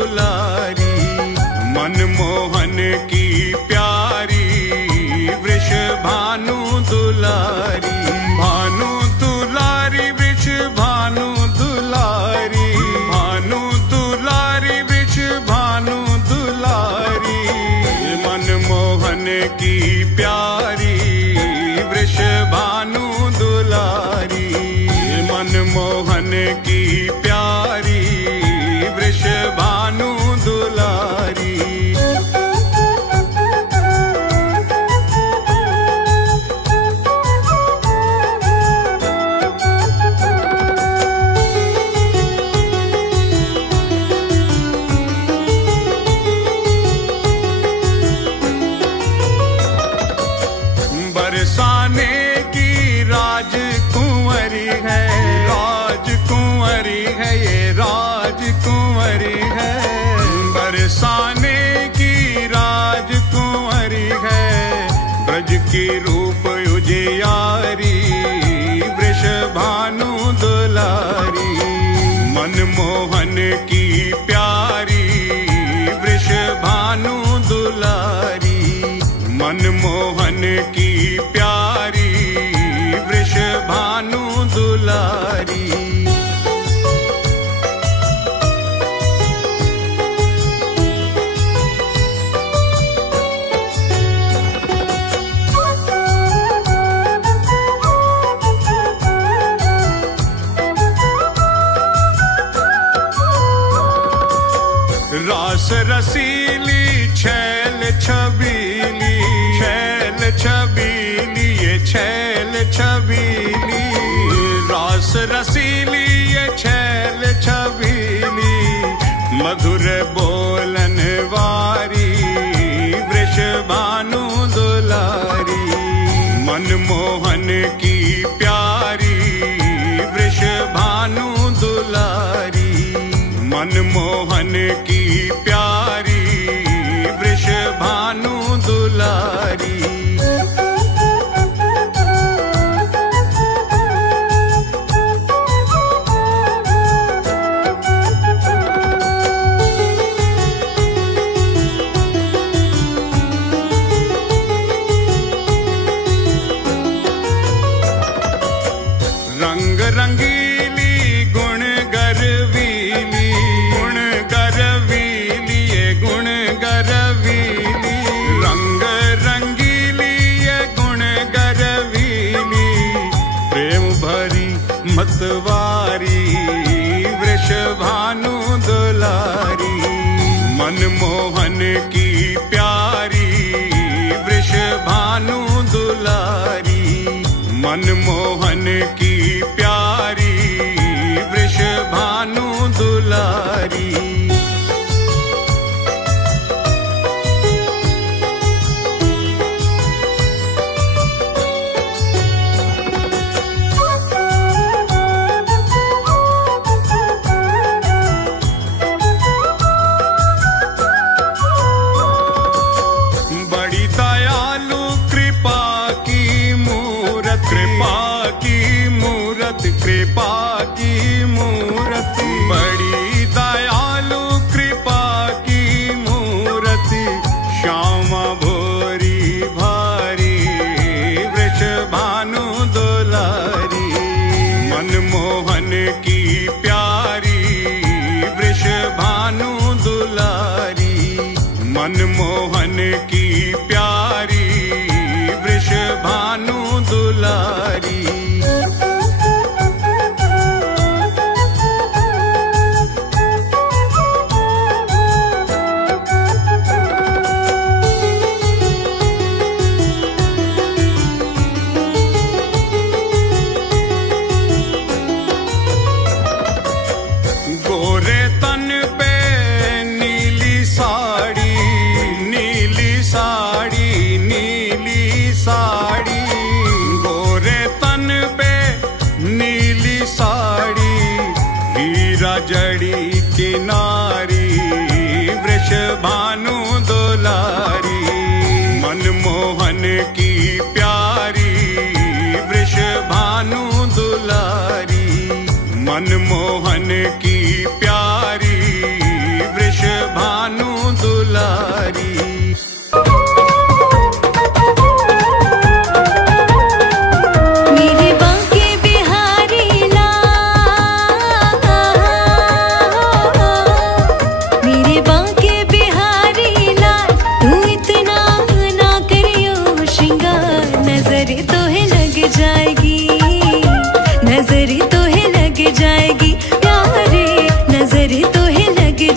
दुलारी, मनमोहन की प्यारी वृषभानु दुलारी। भानु दुलारी वृषभानु दुलारी, भानु दुलारी वृषभानु दुलारी, मनमोहन की प्यारी वृषभानु दुलारी, मनमोहन की प्यारी वृषभानु दुलारी। बरसाने की राजकुंवरी है, राजकुंवरी है, ये राजकुंवरी है। बरसाने की राजकुंवरी है, ब्रज की रूप उजियारी वृषभानु दुलारी, मनमोहन की प्यारी वृषभानु दुलारी, मनमोहन की प्यारी वृषभानु दुलारी। रास रसीली छैल छबीली, छैल छबीली, ये छैल छबीली, रास रसीली ये छैल छबीली, मधुर बोलन वारी वृषभानु दुलारी, मनमोहन की प्यारी वृषभानु दुलारी, मनमोहन की प्यारी वृषभानु दुलारी। रंग रंगीली गुण गरवीली, गुण गरवीली, ये गुण गरवीली, रंग रंगीली ये गुण गरवीली, प्रेम भरी मतवारी वृषभानु दुलारी, मनमोहन की प्यारी वृषभानु दुलारी, मनमोहन की प्यारी वृषभानु दुलारी।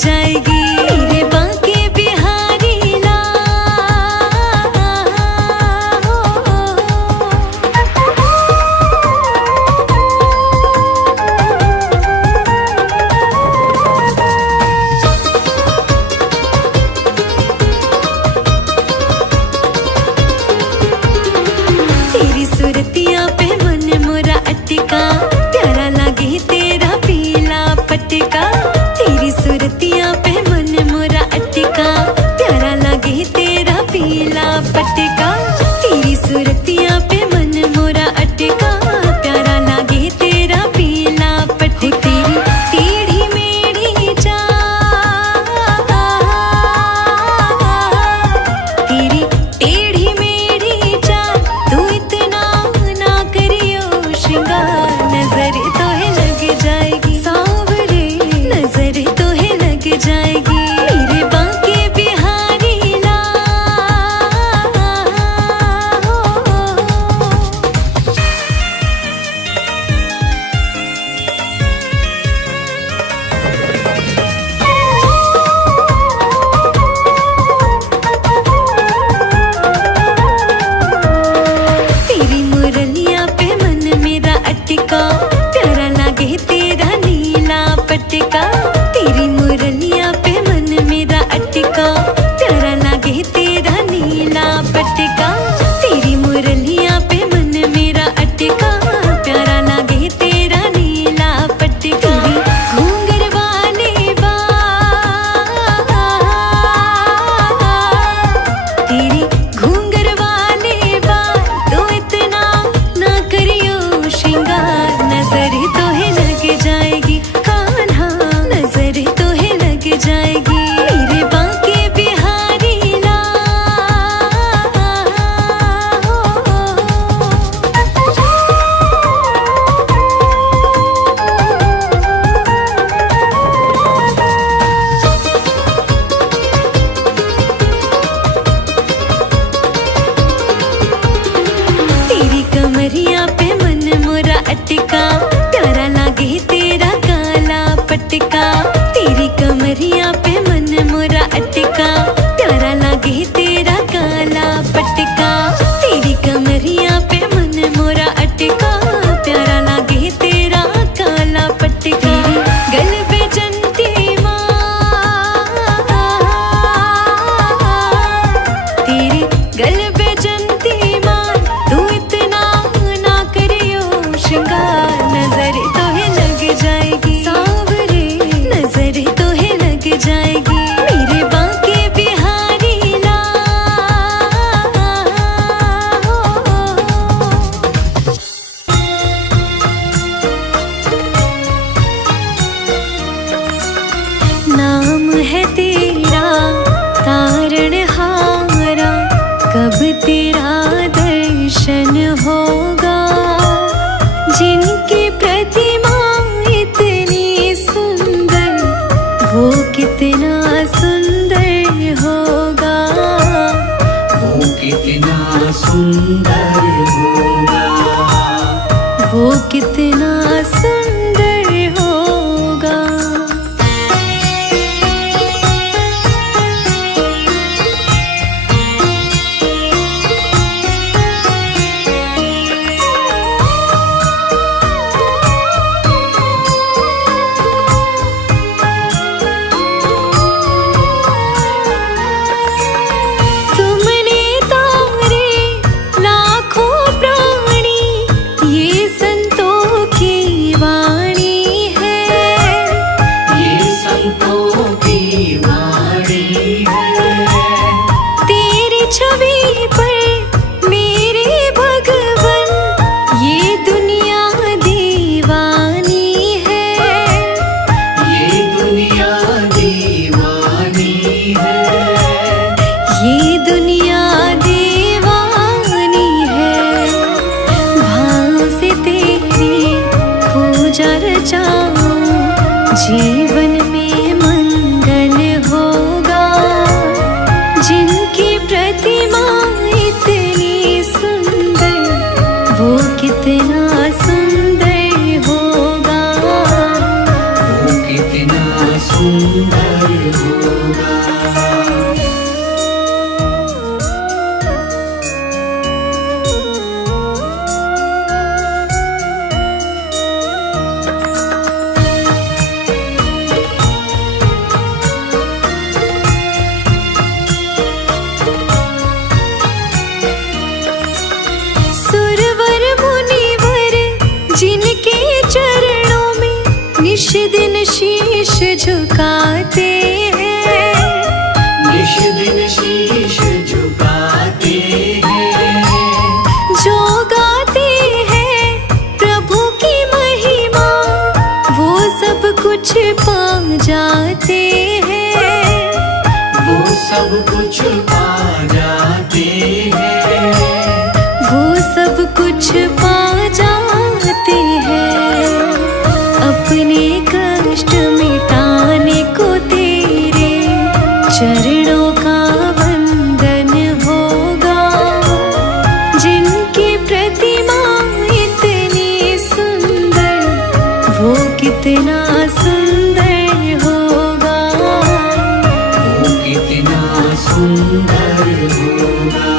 जाएगी मेरे बांके बिहारी तेरी सूरतिया पे मन मोरा अटका प्यारा लागे तेरा पीला पटका तेरी सूरतिया पे मन कुछ पा जाते हैं, वो सब कुछ पा जाते हैं। अपने कष्ट मिटाने को तेरे चरणों का वंदन होगा। जिनकी प्रतिमा इतनी सुंदर, वो कितना सुंदर होगा। वो कितना सुंदर होगा।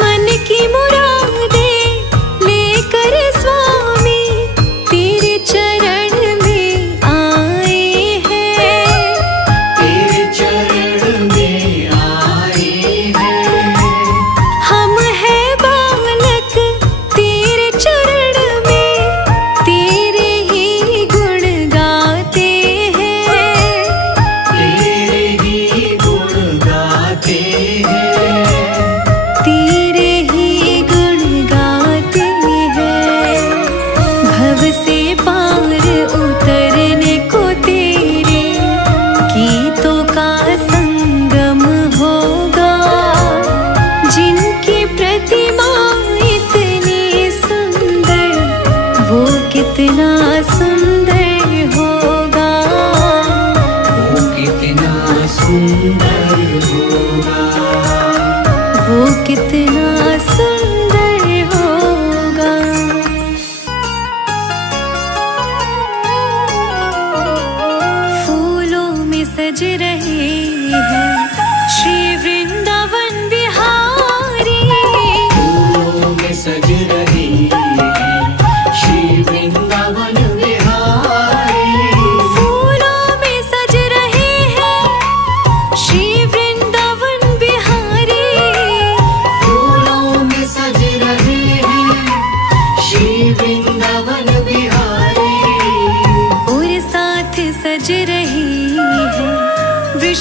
मन की मुरादें लेकर स्वामी तेरे चरण में आए हैं। तेरे चरण में आए हैं, हम हैं बालक तेरे चरण में, तेरे ही गुण गाते हैं। तेरे ही गुण गाते हैं, तेरे ही गुण गाते हैं। भव से पार उतरने को तेरे गीतों का संगम होगा। जिनकी प्रतिमा इतनी सुंदर, वो कितना सुंदर होगा। वो कितना सुंदर होगा। वो कितना सुंदर होगा। फूलों में सज रहे हैं श्री वृंदावन बिहारी। फूलों में सज रही है श्री वृंदावन बिहारी। फूलों में सज रहे हैं श्री वृंदावन बिहारी। फूलों में सज रहे हैं श्री वृंदावन बिहारी। और साथ सज रही है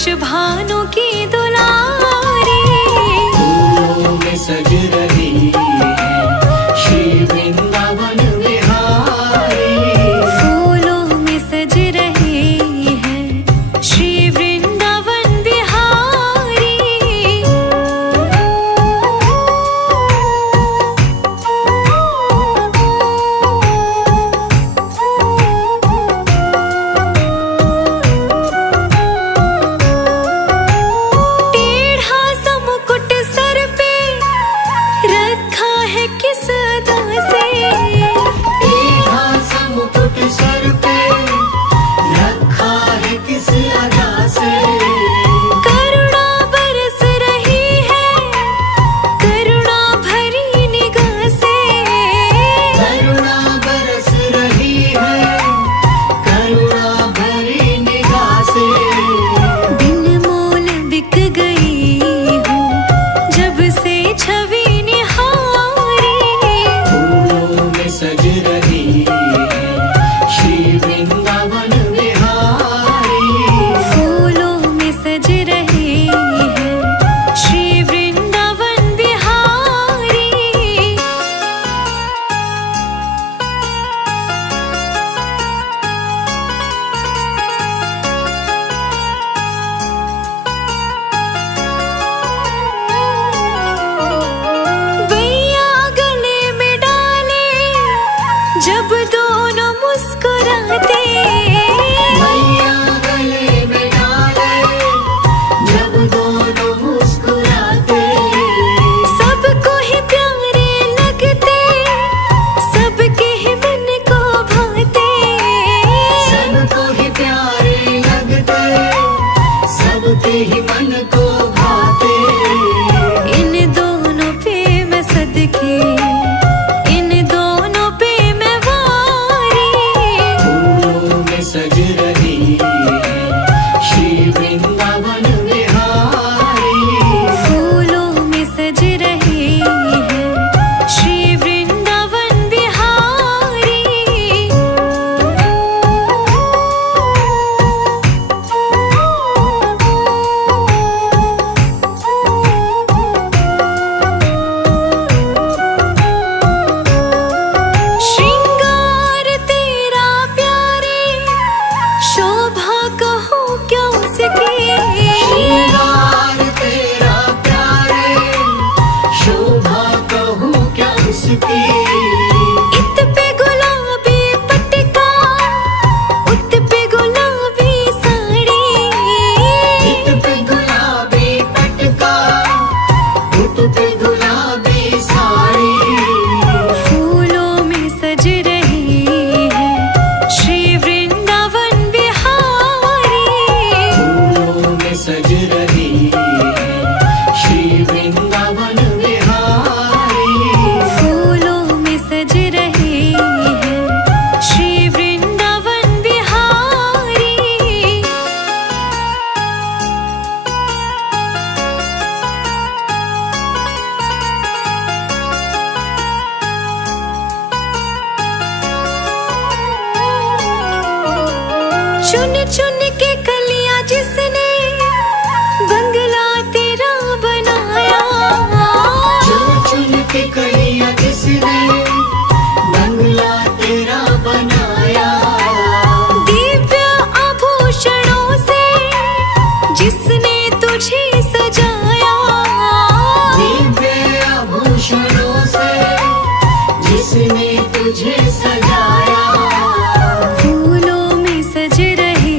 चुन चुन के कलियां जिसने बंगला तेरा बनाया, चुन चुन के कलियां जिसने बंगला तेरा बनाया, दिव्य आभूषणों से जिसने तुझे सजाया, दिव्य आभूषणों से जिसने तुझे सजाया, फूलों में सज रहे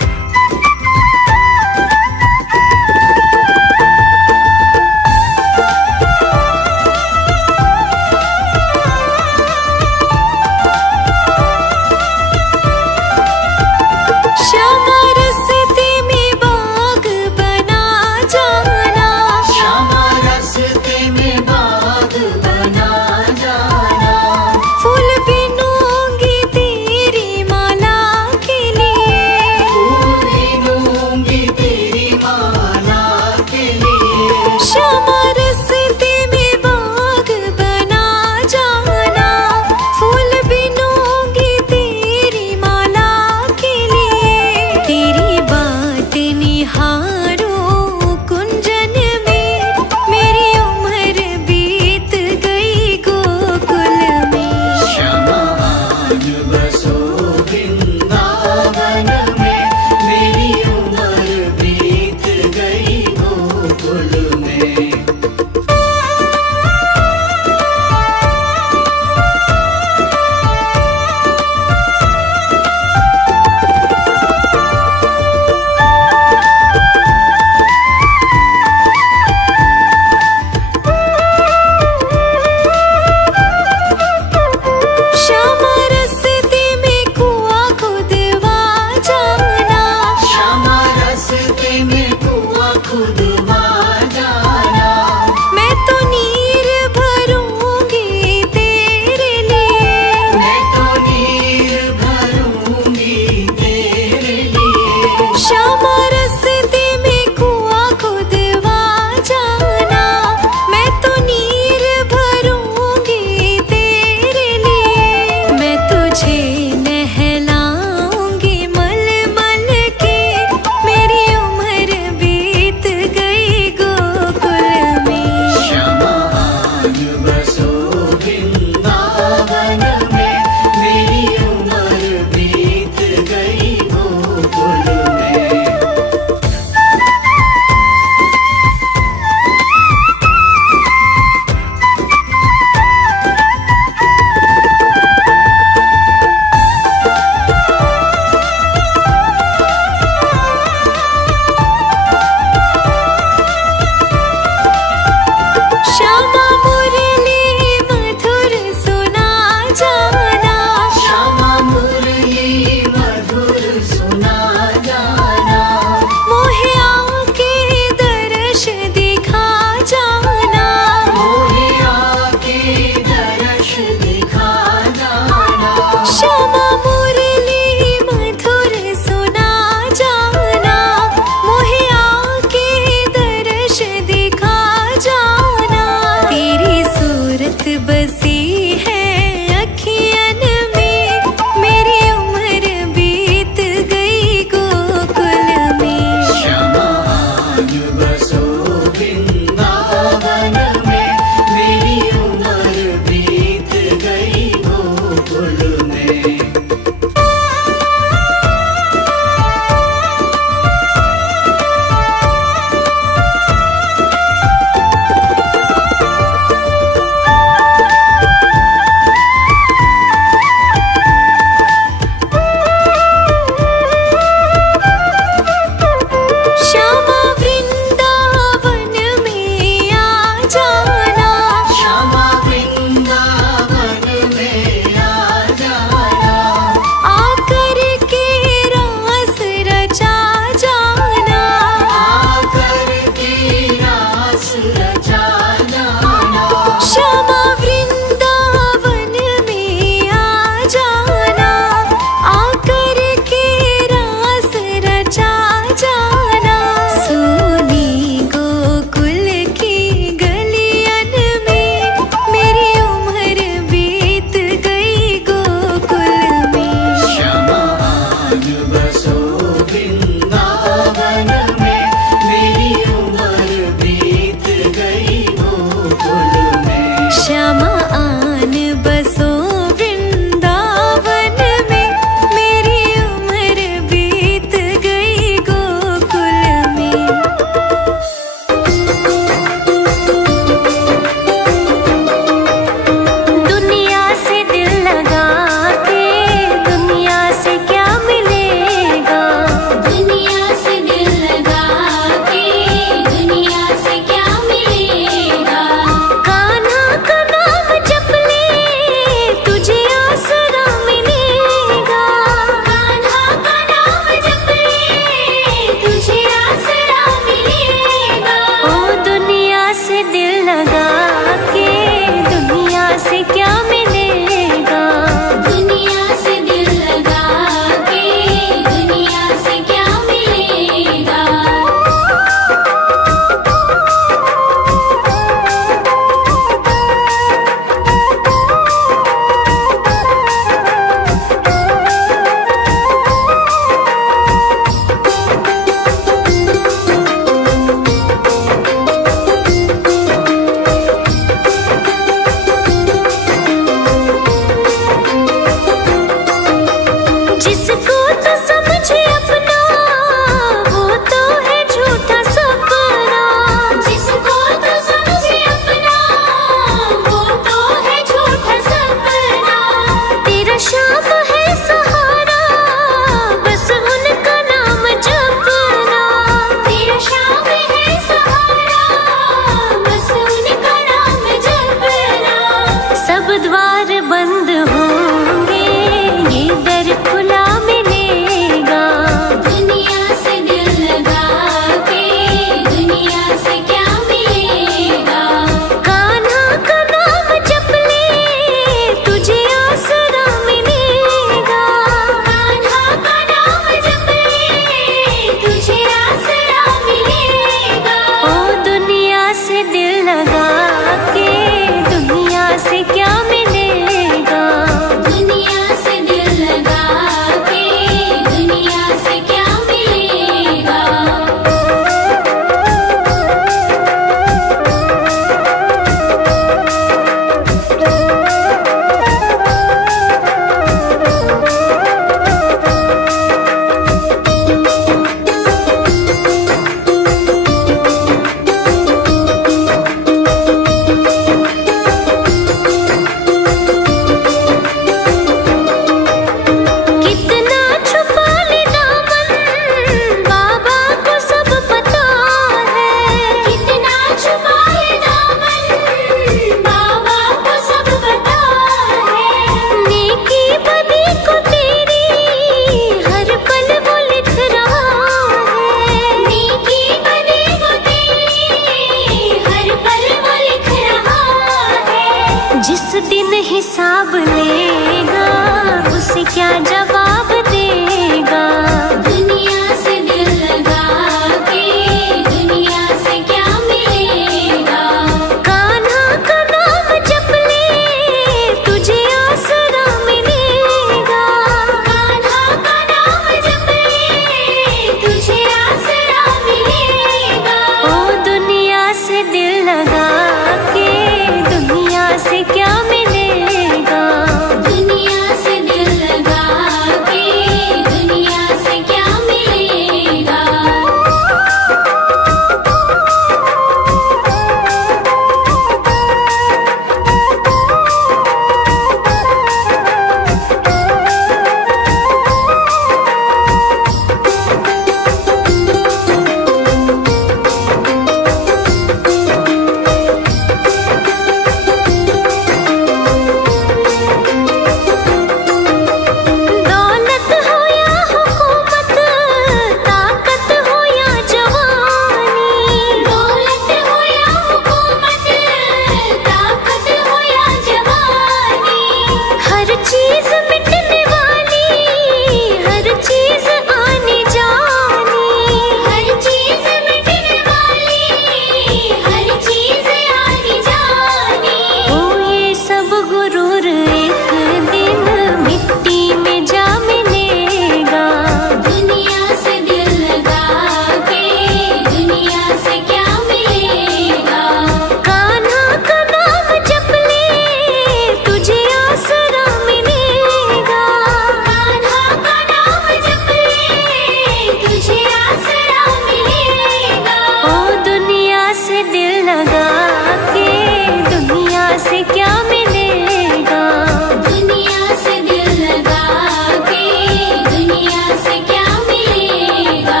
दुनिया से क्या मिलेगा।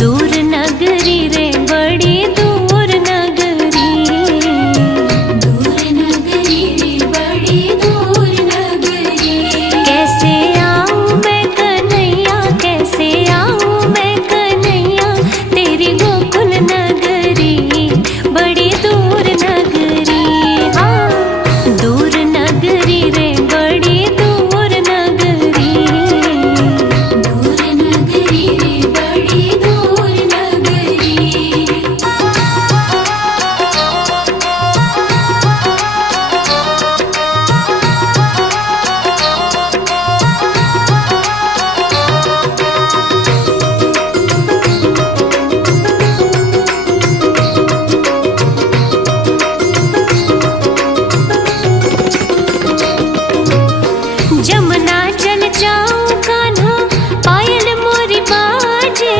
दूर नगरी रे बड़ी दूर नगरी, दूर नगरी रे बड़ी दूर नगरी। कैसे आऊं मैं कन्हैया, कैसे आऊं मैं कन्हैया, तेरी गोकुल नगरी बड़ी दूर नगरी। हाँ, दूर नगरी रे बड़ी दूर नगरी, दूर नगरी रे बड़ी दूर नगरी। जमुना चल जाऊं कान्हा, पायल मोरी बाजे,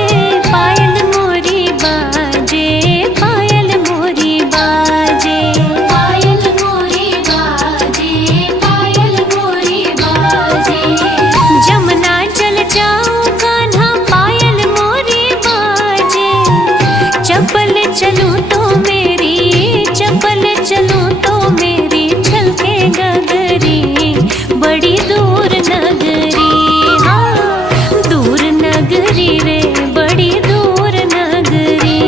पायल मोरी बाजे, पायल मोरी बाजे, पायल मोरी बाजे, पायल मोरी बाजे। जमुना चल जाऊं कान्हा, पायल मोरी बाजे। चपल चलूं तो मेरी, चपल चलूं तो मेरी छलके गगरी बड़ी दूर नगरी। हाँ, दूर नगरी रे बड़ी दूर नगरी,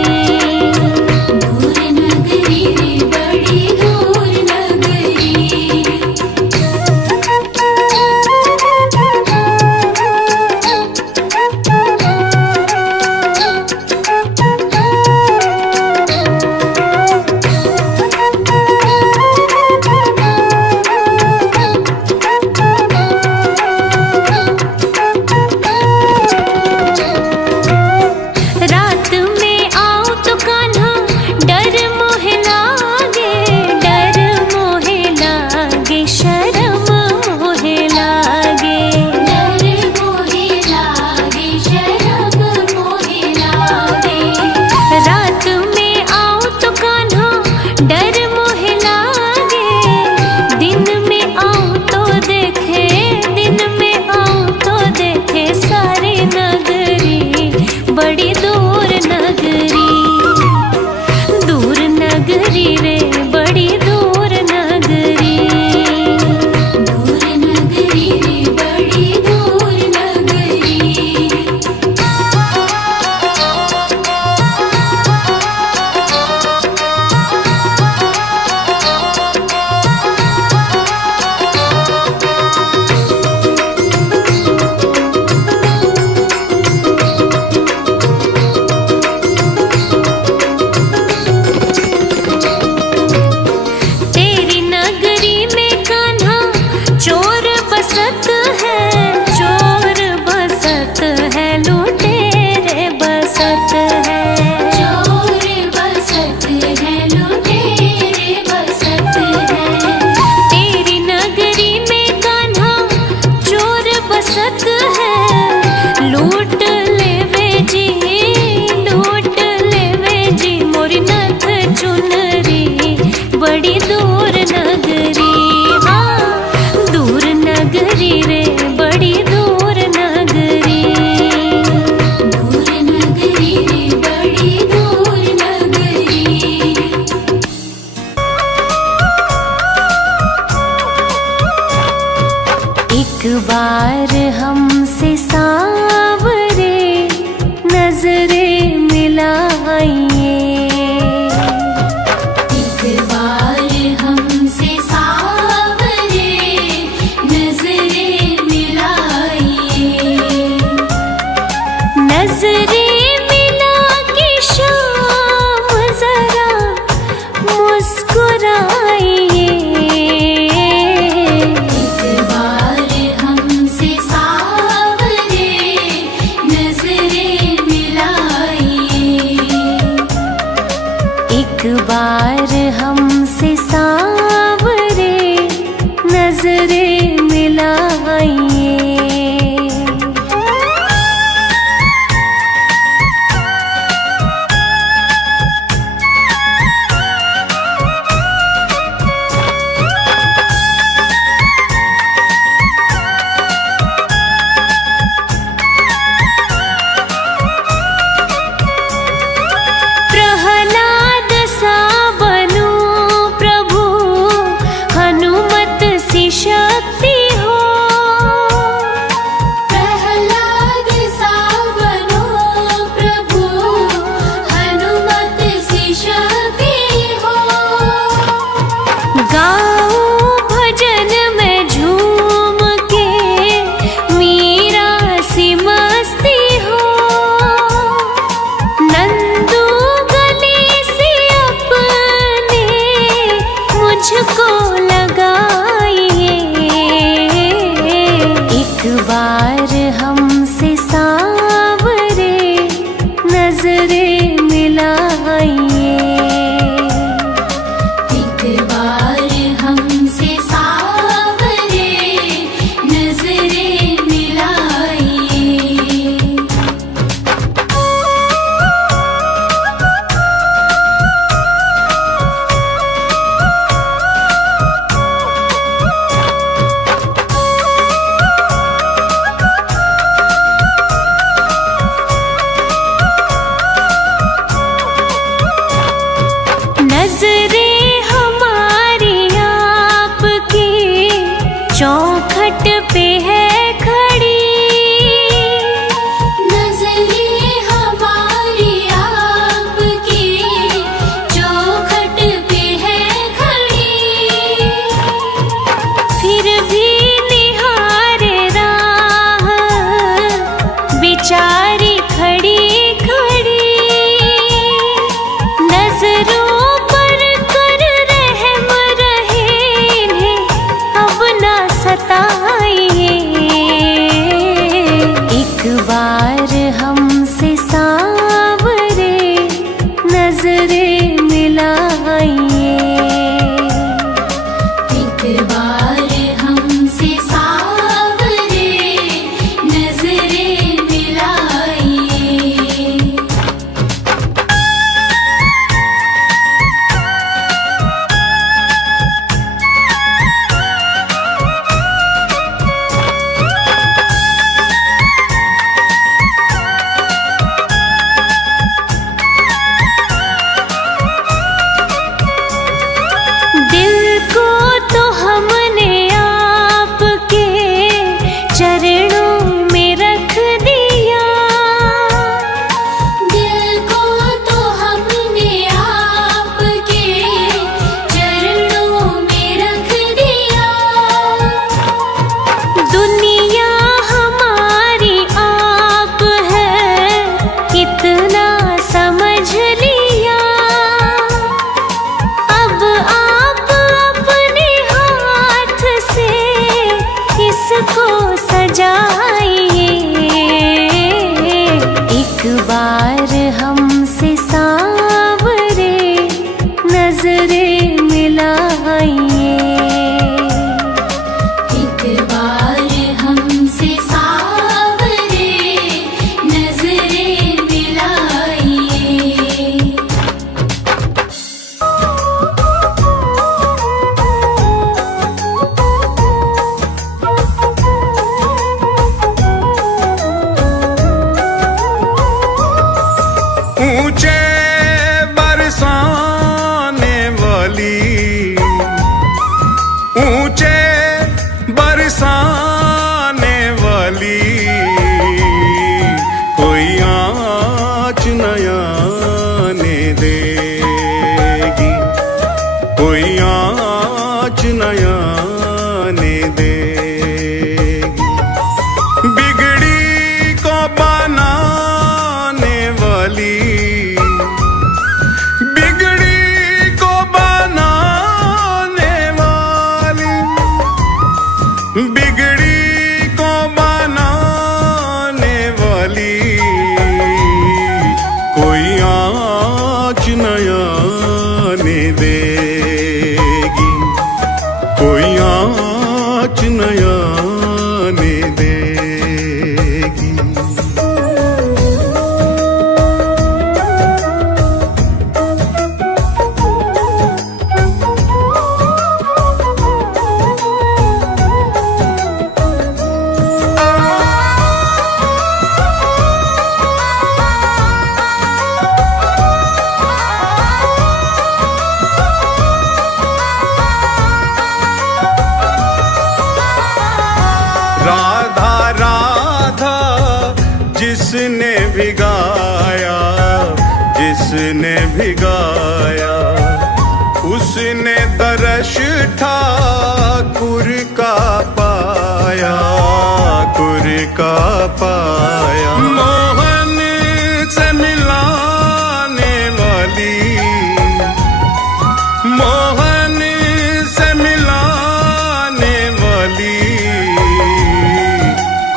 दूर नगरी रे बड़ी दूर नगरी। रात में आऊं तो कान्हा डर मोहे लागे, डर मोहे लागे, शर्म मोहे लागे, डर मोहे लागे, शर्म मोहे लागे। रात में आऊं तो कान्हा डर मोहे लागे, दिन में आऊं तो देखे, दिन में आऊं तो देखे सारी नगरी बड़ी दूर नगरी, दूर नगरी रे बड़ी दूर नगरी, दूर नगरी रे बड़ी दूर नगरी। तेरी नगरी में कान्हा चोर बसत है, चोर बसत है, लुटेरे बसत है, चोर बसत है, लुटेरे बसत है। तेरी नगरी में कान्हा चोर बसत है, लूट लेवे जी, लूट लेवे जी मोरी नथ चुनरी बड़ी दूर नगरी। हाँ, दूर नगरी रे बड़ी दूर नगरी, दूर नगरी रे बड़ी दूर नगरी। एक बार हमसे सांवरे नजरें मिलाइए, एक बार हमसे सांवरे नजरें मिलाइए। नजरें मिला के शाम जरा मुस्कुराइए, एक बार हमसे सांवरे गाऊं भजन में झूम के मीरा सी मस्ती हो। नंदू गले से अपने मुझको लगाइए। एक बार हमसे सांवरे नजरें मिलाइए। एक बार हमसे सांवरे नजरें मिलाइए। नजरें हमारी आपकी चौखट पे है खड़ी। नजरें हमारी आपकी चौखट पे है खड़ी। फिर भी निहारे राह बिचारी खड़ी खड़ी। नजरों सताइए। एक बार हमसे सांवरे नजरें मिलाइए। एक बार हमसे सांवरे नजरें मिलाइए। दिल को तो हमने आपके चरणों में रख दिया। दिल को तो हमने आपके चरणों में रख दिया। दुनिया हमारी आप है इतना समझ लिया। अब आप अपने हाथ से इसको सजाइए। एक बार हमसे सांवरे नजरें मिलाइए। एक बार हमसे सांवरे नजरें मिलाइए। ऊंचे बरसाने वाली, ऊंचे बरसाने वाली, कोई आँच न आने देगी। कोई आँच न आने देगी। बिगड़ी को बनाने वाली, बिगड़ी को बनाने वाली, बिगड़ी को बनाने वाली, कोई आँच न आने देगी। कोई आँच न आने देगी। राधा राधा जिसने भी गाया, जिसने भी गाया, उसने दर स्पर्श ठाकुर का पाया, कुर का पाया। मोहन से मिलाने वाली, मोहन से मिलाने वाली,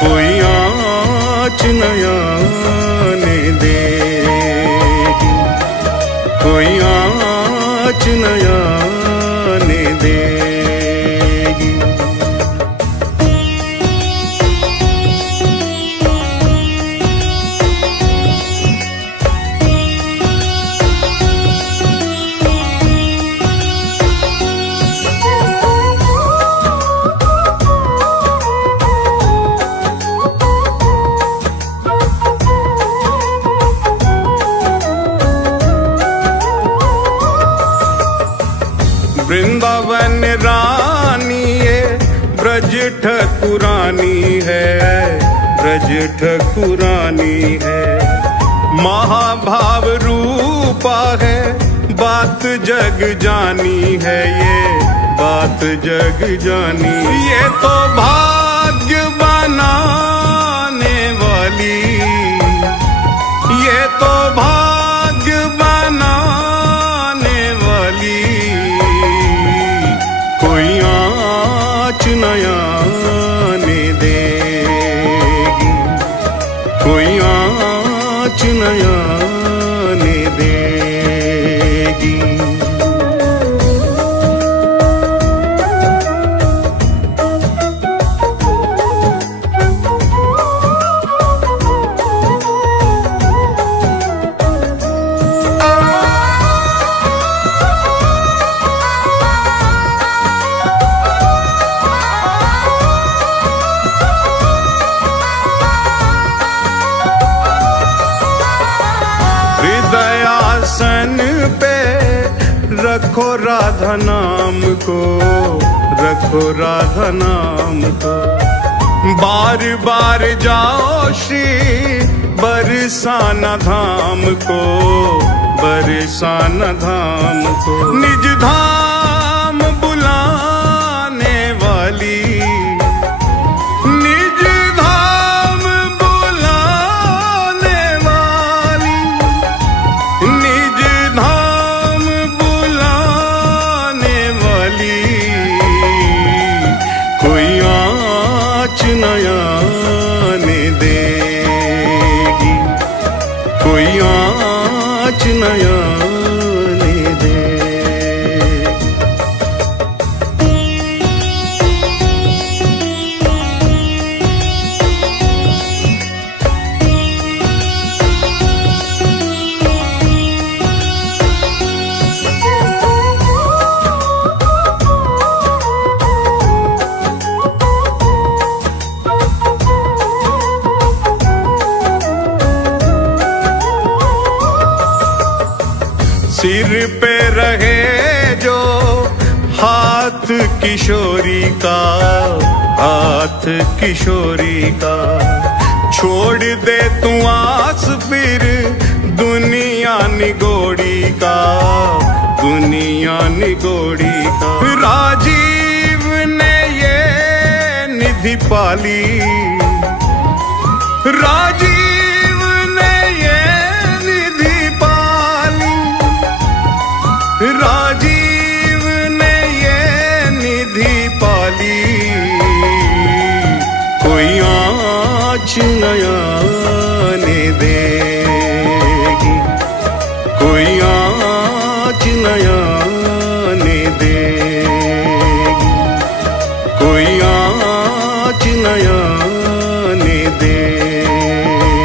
कोई आँच न आने देगी, कोई आँच न आने देगी। वृंदावन रानी ये ब्रज ठकुरानी है, ब्रज ठकुरानी है। महाभाव रूपा है, बात जग जानी है, ये बात जग जानी। ये तो भाग्य बनाने वाली, ये तो भाग्य बनाने वाली, कोई आँच न आने देगी, कोई आँच न आने देगी। हृदयासन पे रखो राधा नाम को, रखो राधा नाम को। बार बार जाओ श्री बरसाना धाम को, बरसाना धाम को। निज धाम बुलाने वाली, निज धाम बुलाने वाली, निज धाम बुलाने वाली, कोई आँच न आने देगी, कोई आँच न आने देगी। सिर पे रहे जो हाथ किशोरी का, हाथ किशोरी का। छोड़ दे तू आस फिर दुनिया निगोड़ी का, दुनिया निगोड़ी का। राजीव ने ये निधि पाली, राजीव ने ये निधि पाली, राजीव ने ये निधि पाली, कोई आँच न आने देगी, कोई आँच न आने देगी, कोई आँच न आने देगी।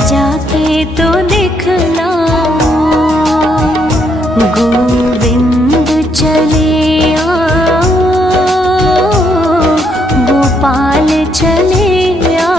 जाके तो दिखलाओ, गोविंद चले आओ, गोपाल चले आओ।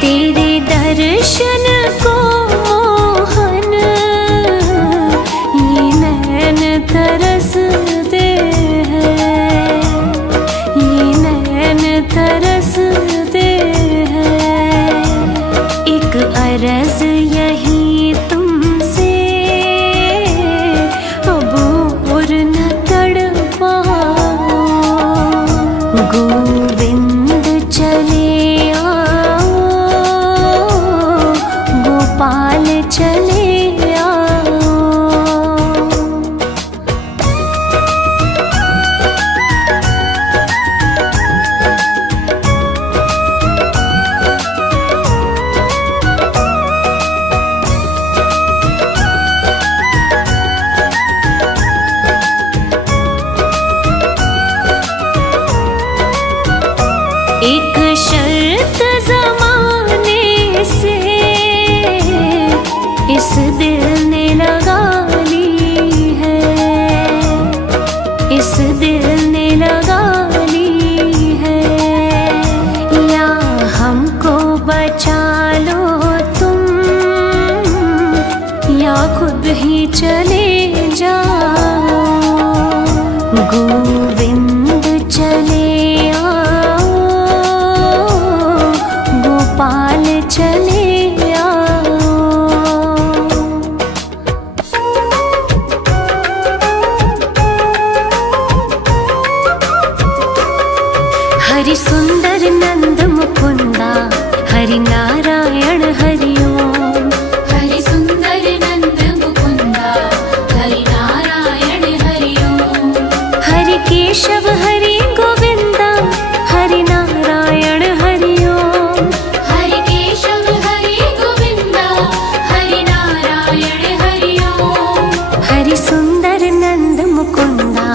तेरे दर्शन को मोहन ये नैन तरसते हैं, ये नैन तरसते हैं। एक अर्ज यही तुमसे, अब और न तड़पाओ, गोविंद चले आओ, गोपाल चले आओ। एक शर्त ज़माने से इस दिल ने लगा ली है, इस दिल ने लगा ली है। या हमको बचा लो तुम, या खुद ही चले जाओ, गोविंद चले आओ, गोपाल चले आओ। हरि सुंदर नंद मुकुंदा, हरि नारायण हरि ओम। हरि सुंदर नंद मुकुंदा, हरि नारायण हरि ओम। हरि केशव हरि गोविंदा, हरि नारायण हरि ओम। हरि केशव हरि गोविंदा, हरि नारायण हरि ओम। हरि सुंदर नंद मुकुंदा,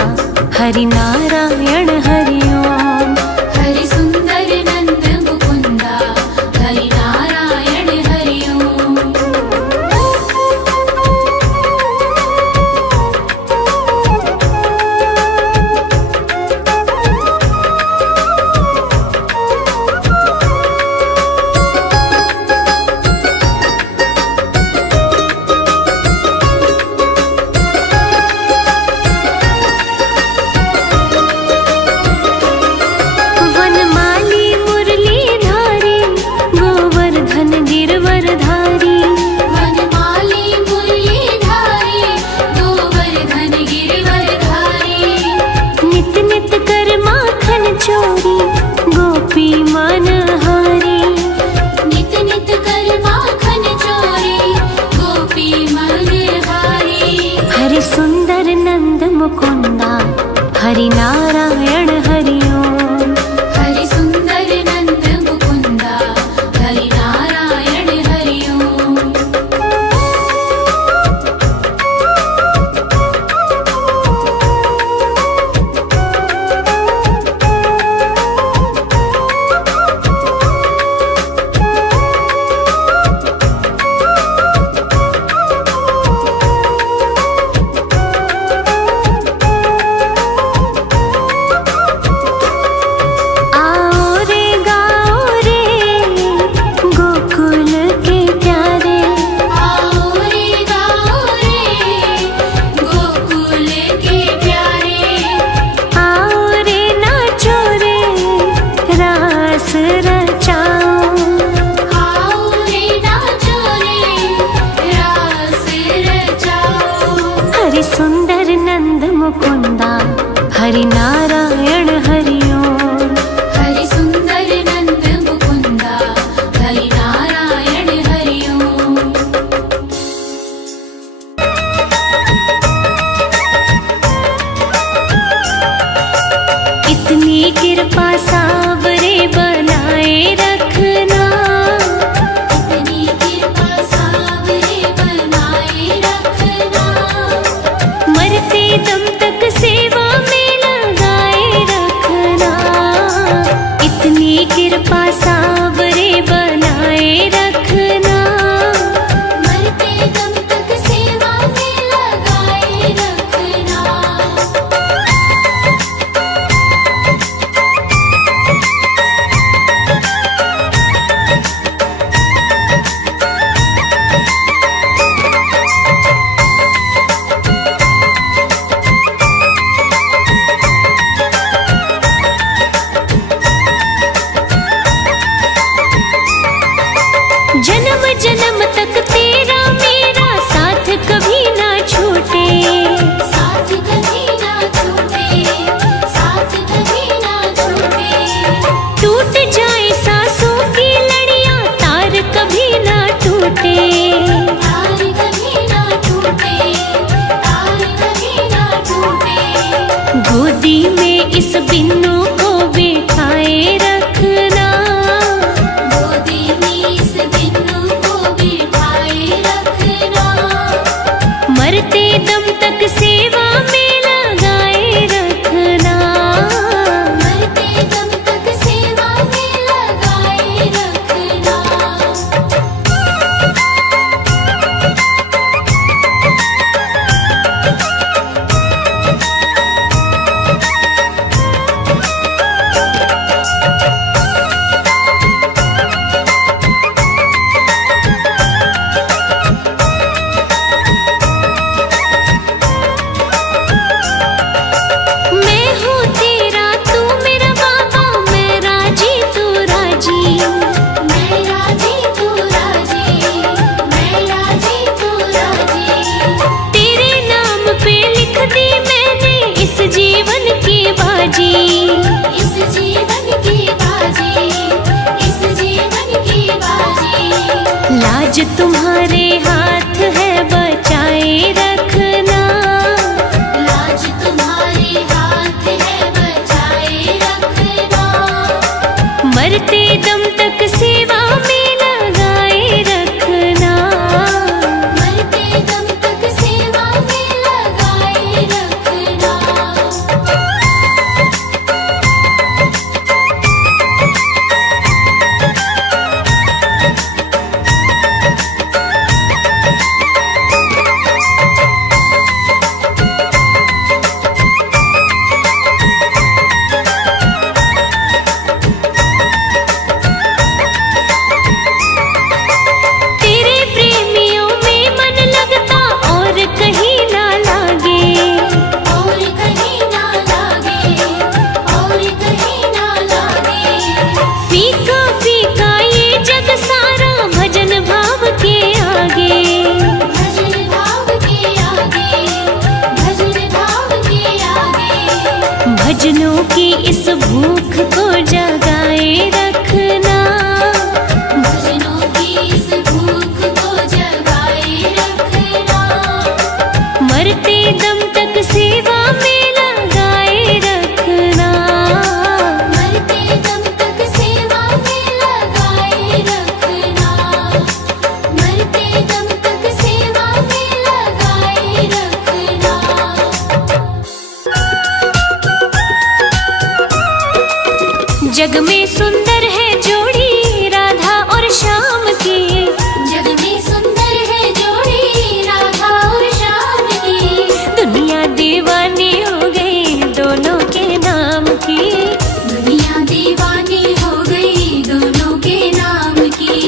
हरि नारायण हरि ओम। हरि सुंदर नंद मुकुंदा, हरि नारायण हरि ओम। वनमाली मुरलीधारी, गोवर्धन गिरवरधारी। वनमाली मुरलीधारी, गोवर्धन गिरवरधारी। नित नित कर माखन चोरी, गोपी मनहारी। नित नित कर माखन चोरी, गोपी मनहारी। हरि सुंदर नंद मुकुंदा, हरि नारायण हरि ओम। हरि सुंदर नंद मुकुंदा, हरि नारायण हरि ओम। कृपा सावरे बनाए रखना, इतनी कृपा सावरे बनाए रखना, मरते दम तक सेवा में लगाए रखना, इतनी कृपा सावरे बनाए रखना। मरते दम तक सेवा में लगाए रखना। जन्म जन्म तक तेरा मेरा साथ कभी ना छूटे, साथ कभी ना छूटे, साथ कभी ना छूटे। टूट जाए सांसों की लड़ियां तार कभी ना टूटे, तार कभी ना टूटे, तार कभी ना टूटे। गोदी में इस बिन्नू को बिठाए रखना, गोदी में इस बिन्नू को बिठाए रखना, मरते दम तक सेवा में लगाए रखना। मरते दम तक सेवा में लगाए रखना। मैं हूँ तेरा तू मेरा बाबा, मैं राजी तू राजी, मैं राजी तू राजी, मैं राजी तू राजी। तेरे नाम पे लिख दी मैंने इस जीवन की बाजी, इस जीवन की बाजी, इस जीवन की बाजी। लाज तुम्हारे हाथ है बचाए रखना, लाज तुम्हारे हाथ है बचाए रखना, मरते दम तक सेवा में लगाए रखना। मरते दम तक सेवा में लगाए रखना। तेरे प्रेमियों में मन लगता और कहीं ना लागे, और कहीं ना लागे, और कहीं ना लागे। फीका फीका ये जग सारा भजन भाव के आगे, भजन भाव के आगे, भजन भाव के आगे। भजनों की इस भूख को जगाए रखना, भजनों की इस भूख को जगाए रखना, मरते दम तक सेवा में लगाए रखना। मरते दम तक सेवा में लगाए रखना, मरते दम तक सेवा में लगाए रखना। जग में सुंदर है जोड़ी राधा और श्याम की, जग में सुंदर है जोड़ी राधा और श्याम की। दुनिया दीवानी हो गई दोनों के नाम की, दुनिया दीवानी हो गई दोनों के नाम की।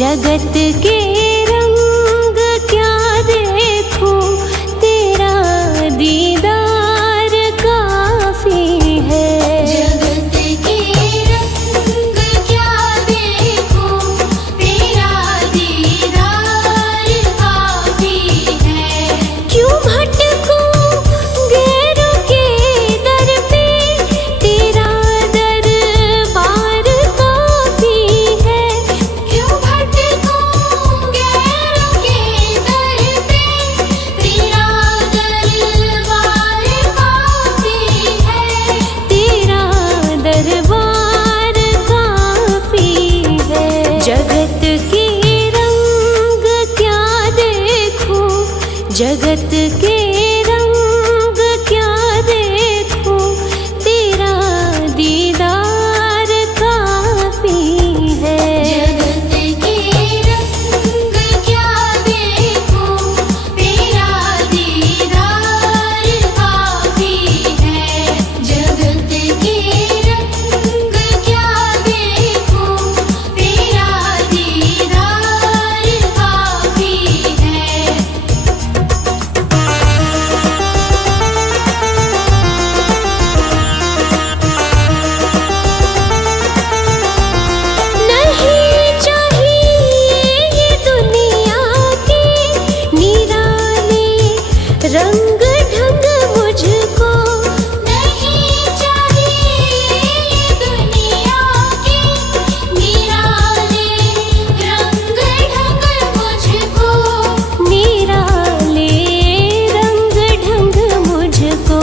जगत के रंग क्या देखूं, तेरा दीदार काफी है। जगत के रंग क्या देखूं, तेरा दीदार काफी है। क्यों भटकूं गैरों के दर पे, तेरा दरबार काफी है। क्यों भटकूं गैरों के दर पे, तेरा दरबार काफी है। तेरा दरबार काफी है। जगत के रंग क्या देखूं, जगत के रंग क्या देखूं, तेरा दीदार काफी है। जगत के रंग क्या देखूं, तेरा दीदार काफी है। जगत के रंग क्या देखूं, तेरा दीदार काफी है। नहीं चाहिए ये दुनिया के निराले रंग ढंग मुझको। नहीं चाहिए ये दुनिया के निराले रंग ढंग मुझको। निराले रंग ढंग मुझको।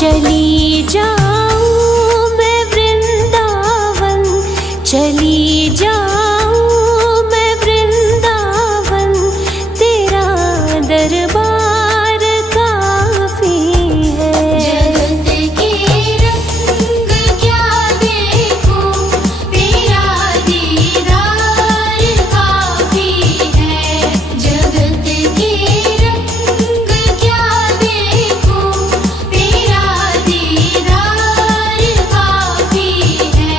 चली जाऊं मैं वृंदावन, चली जाऊं मैं वृंदावन, तेरा दरबार काफी है। जगत के रंग क्या देखूं, तेरा दीदार काफी है। जगत के रंग क्या देखूं, तेरा दीदार काफी है।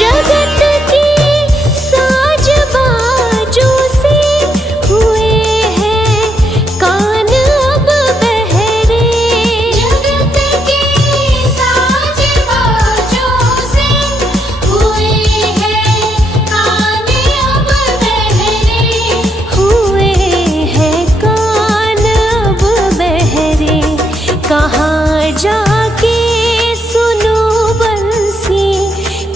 जगत के साज बाजों से हुए हैं कान अब बहरे। जगत के साज बाजों से हुए हैं कान अब बहरे। हुए हैं कान अब बहरे। कहाँ जाके सुनो बंसी,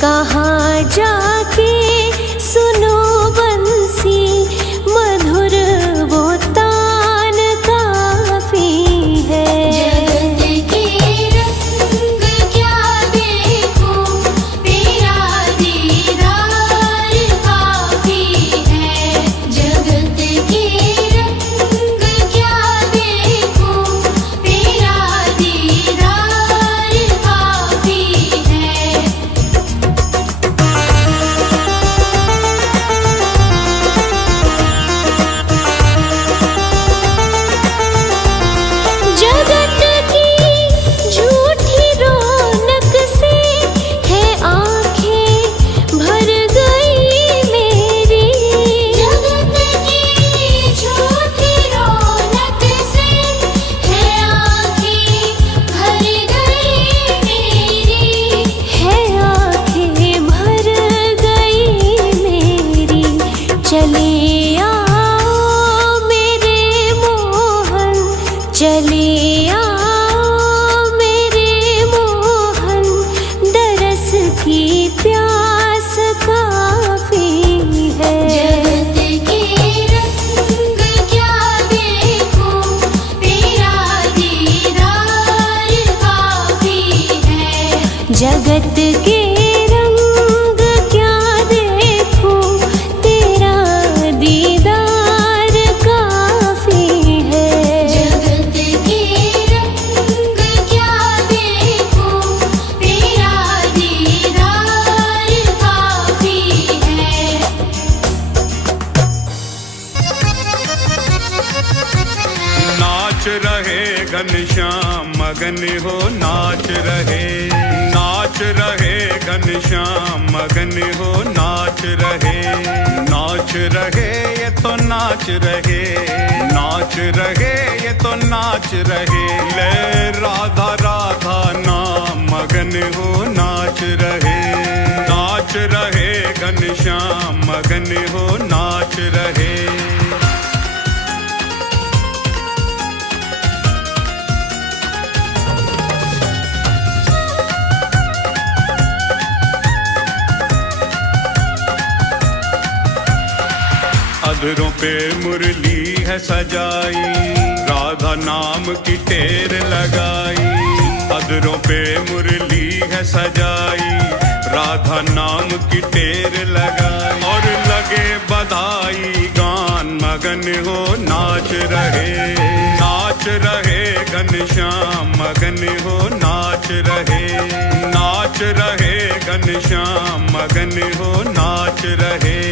कहाँ जाके सुनो बंसी, मधुर वो तान काफी है। जगत के रंग क्या देखूं, तेरा दीदार काफी है। जगत के रंग क्या देखूं, तेरा दीदार काफी है। जगत की झूठी रौनक से है आंखें भर गई मेरी। जगत की झूठी रौनक से है आँखें भर गई मेरी। है आंखें भर गई मेरी। चले आओ मेरे मोहन, चले आओ मेरे मोहन, दरस की प्यास काफी है। जगत के रंग क्या देखूं, तेरा दीदार काफी है। जगत के रंग क्या देखूं, तेरा मगन हो नाच रहे, नाच रहे घनश्याम मगन हो नाच रहे, नाच रहे ये तो नाच रहे, नाच रहे ये तो नाच रहे, ले राधा राधा नाम मगन हो नाच रहे, नाच रहे घनश्याम मगन हो नाच रहे। अधरों पे मुरली है सजाई, राधा नाम की टेर लगाई, अधरों पे मुरली है सजाई, राधा नाम की टेर लगाई, और लगे बधाई गान मगन हो नाच रहे, नाच रहे घनश्याम मगन हो नाच रहे, नाच रहे घनश्याम मगन हो नाच रहे।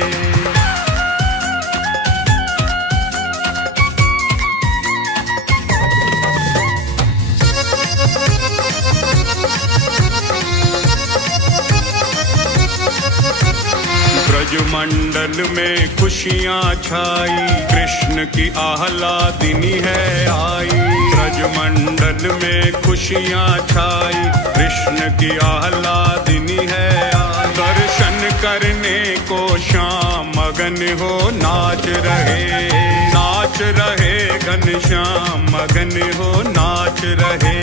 ब्रजमंडल में खुशियाँ छाई, कृष्ण की आह्लादिनी है आई, ब्रजमंडल में खुशियाँ छाई, कृष्ण की आह्लादिनी है आई, दर्शन करने को श्याम मगन हो नाच रहे, नाच रहे घनश्याम मगन हो नाच रहे,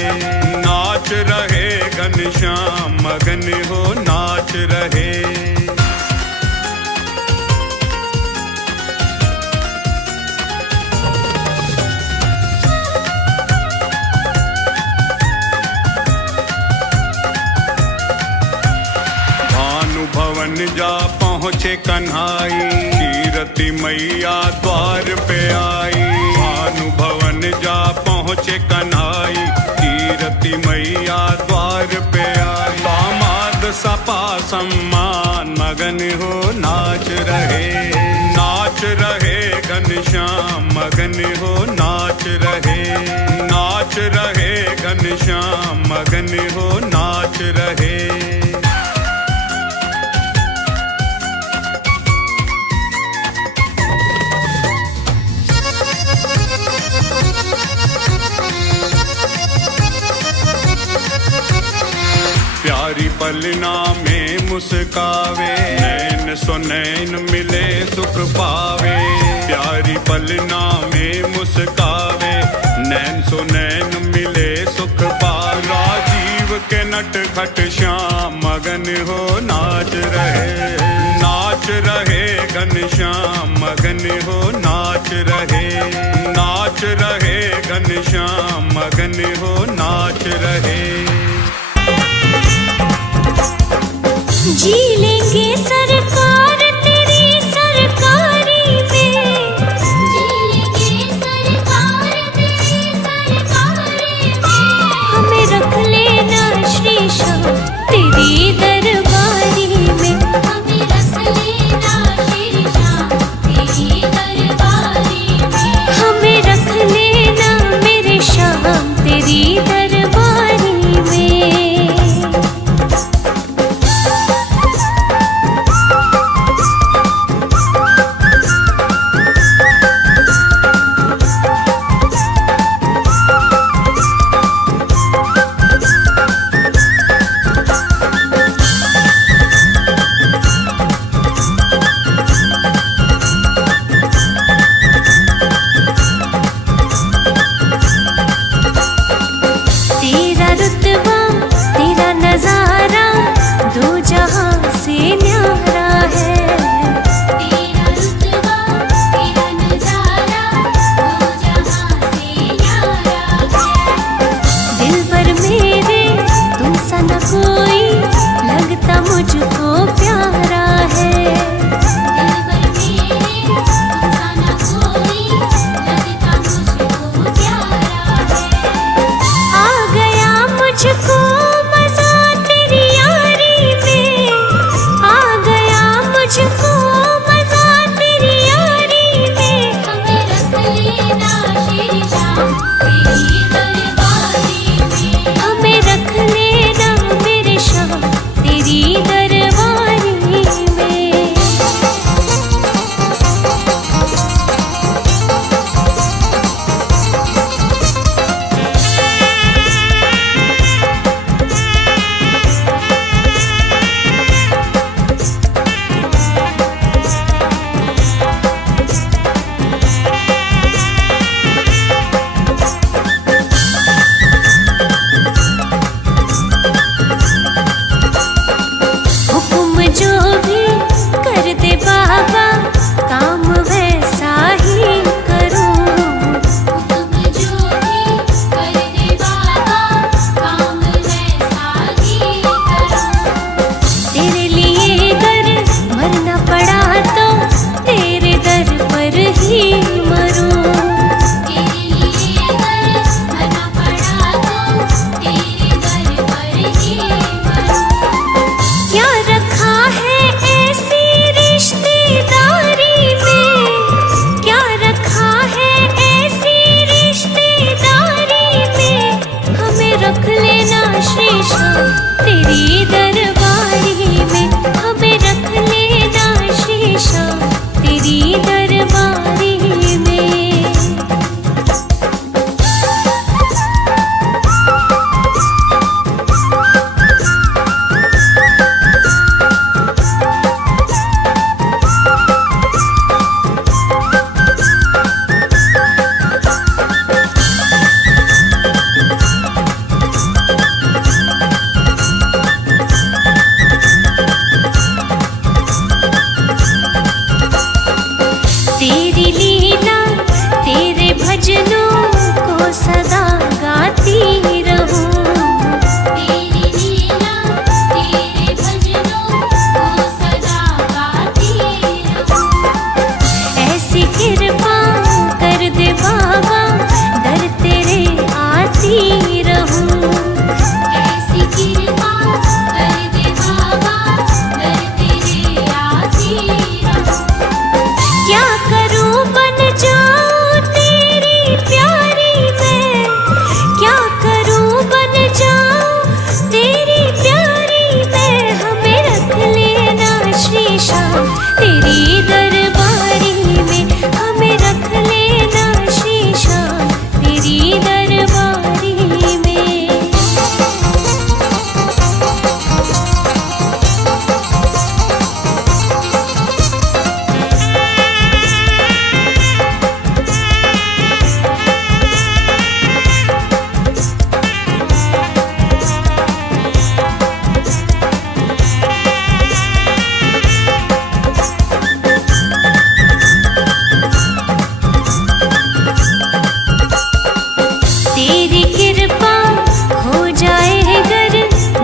नाच रहे घनश्याम मगन हो नाच रहे। भवन जा पहुँचे कन्हाई, कीरति मैया द्वार पे आई, भानु भवन जा पहुँचे कन्हाई, कीरति मैया द्वार पे आई, दामाद सपा सम्मान मगन हो नाच रहे, नाच रहे घनश्याम मगन हो नाच रहे, नाच रहे घनश्याम मगन हो नाच रहे। प्यारी पलना में मुस्कावे, नैन सो नैन मिले सुख पावे, प्यारी पलना में मुस्कावे, नैन सो नैन मिले सुख पावे, राजीव के नट खट श्याम मगन हो नाच रहे, नाच रहे घनश्याम मगन हो नाच रहे, नाच रहे घनश्याम मगन हो नाच रहे। जी लेंगे सरकार तेरी सरकारी में, जी लेंगे सरकार तेरी सरकारी में, हमें रख लेना श्री श्याम तेरी दरबारी में, हमें रख लेना श्री श्याम तेरी दरबारी में, हमें रख लेना मेरे श्याम तेरी दरबारी में। तेरी दरबारी में हमें रख लेना श्री श्याम, तेरी दरबारी में। तेरी लीला तेरे भजनों को सदा गाती रहूं, तेरी लीला तेरे भजनों को सदा गाती रहूं। ऐसी कृपा कर दे बाबा दर तेरे आती रहूं। ऐसी कृपा कर दे बाबा दर तेरे आती रहूं। क्या करूं बन जाऊं तेरी प्यारी मैं, क्या करूं बन जाऊं तेरी प्यारी मैं। हमें रख लेना श्री श्याम, तेरी दरबारी में हमें रख लेना श्री श्याम, तेरी दरबारी में। तेरी कृपा हो जाए अगर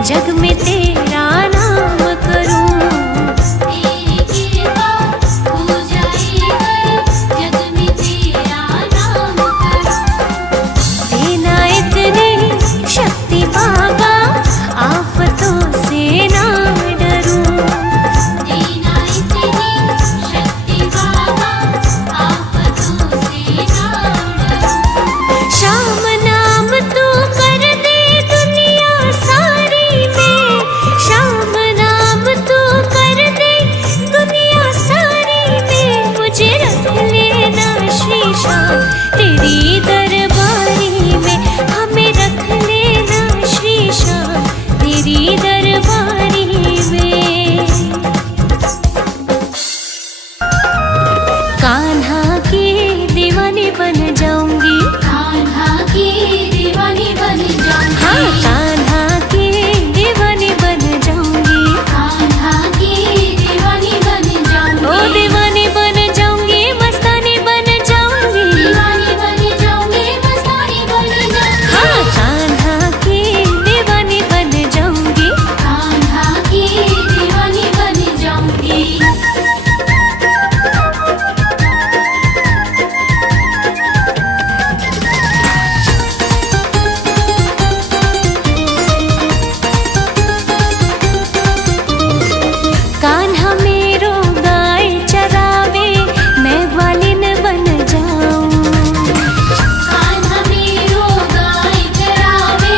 जग में तेरा नाम करूं। तेरी कृपा हो जाए अगर जग में तेरा नाम करूं। देना इतनी शक्ति बाबा आफतों से ना डरूं। देना इतनी शक्ति बाबा आफतों से ना डरूं। श्याम नाम तू कर दे दुनिया सारी में, श्याम नाम तू कर दे दुनिया सारी में। मुझे रख लेना श्री श्याम, तेरी दरबारी में हमें रख लेना श्री श्याम, तेरी दरबारी में। कान्हा की दीवानी बन जाऊंगी, कान्हा की दीवानी बन जाऊंगी। हाँ कान्हा की दीवानी बन जाऊंगी। कान्हा की दीवानी बन जाऊंगी। ओ दीवानी बन जाऊंगी, मस्तानी बन जाऊंगी। दीवानी बन जाऊंगी, मस्तानी बन जाऊंगी। हाँ कान्हा की दीवानी बन जाऊंगी। कान्हा की दीवानी बन जाऊंगी। कान्हा मेरो गाय चरावे, मैं ग्वालिन बन जाऊं। कान्हा मेरो गाय चरावे,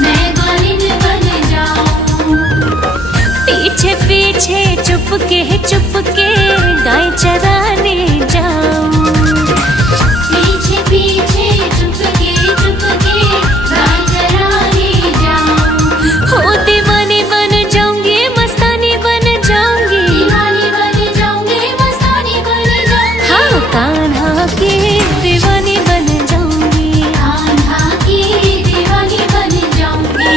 मैं ग्वालिन बन जाऊं। पीछे पीछे चुपके चुपके गाय चराने जाऊं। पीछे पीछे चुपके चुपके गाय चराने जाऊं। हो दीवानी बन जाऊंगी, मस्तानी बन जाऊंगी। दीवानी बन जाऊंगी, मस्तानी बन जाऊंगी। हाँ कान्हा की दीवानी बन जाऊंगी। कान्हा की दीवानी बन जाऊंगी।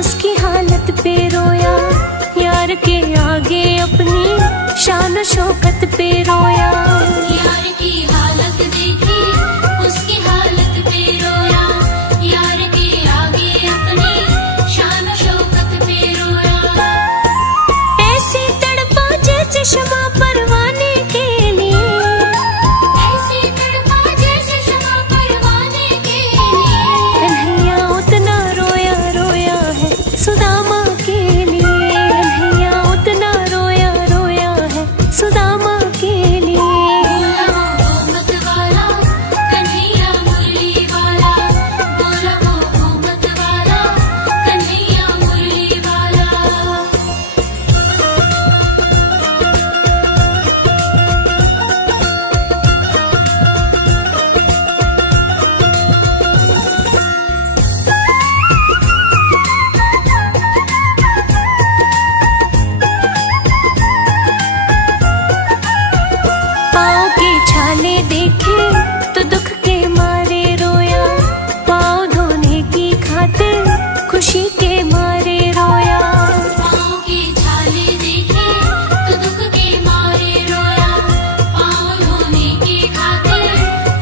उसकी हालत पे रोया, यार के आगे अपनी शान शौकत पे रोया। यार की हालत देखी, उसकी हालत पे रोया, यार के आगे अपनी शान शौकत पे रोया। ऐसी तड़पा जैसे शमा परवाने के लिए, ऐसी तड़पा जैसे शमा परवाने के लिए। कन्हैया उतना रोया रोया है सुदामा के लिए, कन्हैया उतना रोया रोया है सुदामा के लिए। बोला वो मत वाला कन्हैया मुरली वाला, बोला वो मत वाला कन्हैया मुरली वाला। पाँव के छाले देखे तो दुख के मारे रोया, पाँव धोने की खातिर खुशी के मारे रोया। पाँव के छाले देखे तो दुख के मारे रोया, पाँव धोने की खातिर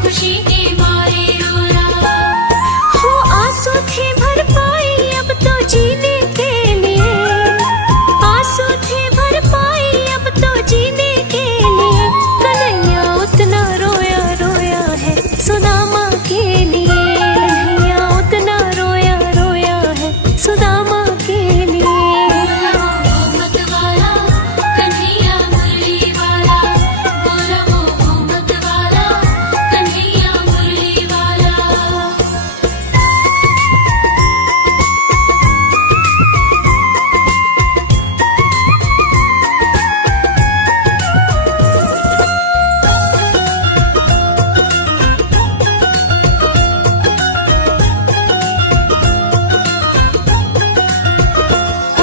खुशी के मारे रोया। हो आंसू थे भर पाई अब तो जीने के लिए, आंसू थे भर पाई अब तो जीने के लिए। कन्हैया उतना रोया रोया है सुदामा के लिए, कन्हैया उतना रोया रोया है सुदामा के लिए। बोला वो मत वाला कन्हैया मुरली वाला, बोला वो मत वाला कन्हैया मुरली वाला।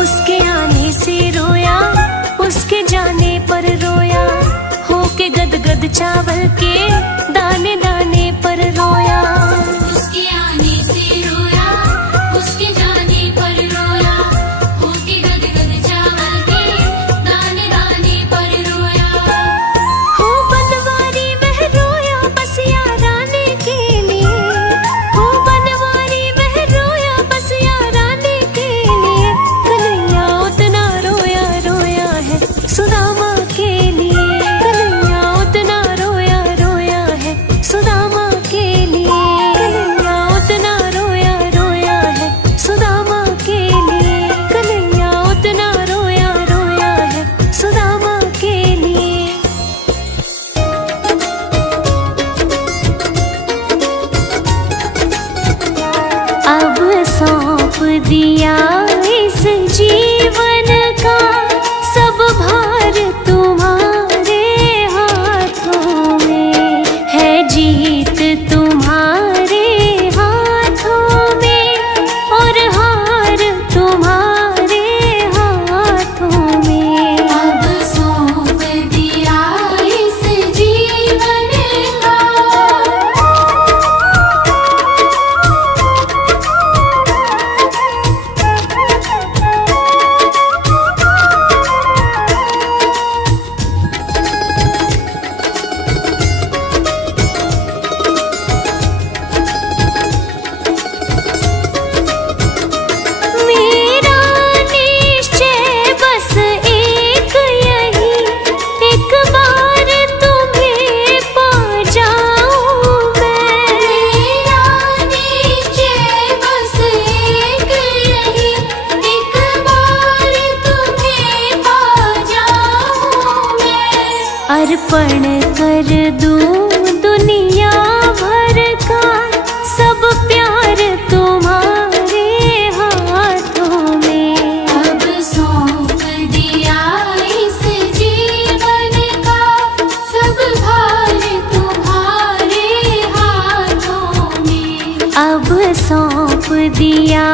उसके आने से रोया, उसके जाने पर रोया, होके गदगद चावल के दाने दाने पर रोया। उसके आने से रोया, उसके जाने पर रोया, होके गदगद चावल के दाने दाने पर रोया। हो बनवारी वह रोया बस याराने के लिए, हो बनवारी वह रोया बस याराने के लिए। कन्हैया उतना रोया रोया है सुदामा के लिए, कन्हैया उतना रोया रोया है सुदामा के लिए, कन्हैया उतना रोया रोया है सुदामा के लिए, कन्हैया उतना रोया रोया है सुदामा के लिए। अब सौंप दिया इस जीवन का सब भार तुम्हारे हाथों में, है जीत तुम्हारे हाथों में और हार तुम्हारे हाथों में। अब सौंप दिया इस जीवन का, मेरा निश्चय बस एक यही, एक बार तुम्हें पा जाऊं मैं। मेरा निश्चय बस एक यही, एक बार तुम्हें पा जाऊं मैं। अर्पण कर दूं दुनिया भर का सब प्यार तुम्हारे हाथों में। अब सौंप दिया इस जीवन का सब भार तुम्हारे हाथों में। अब सौंप दिया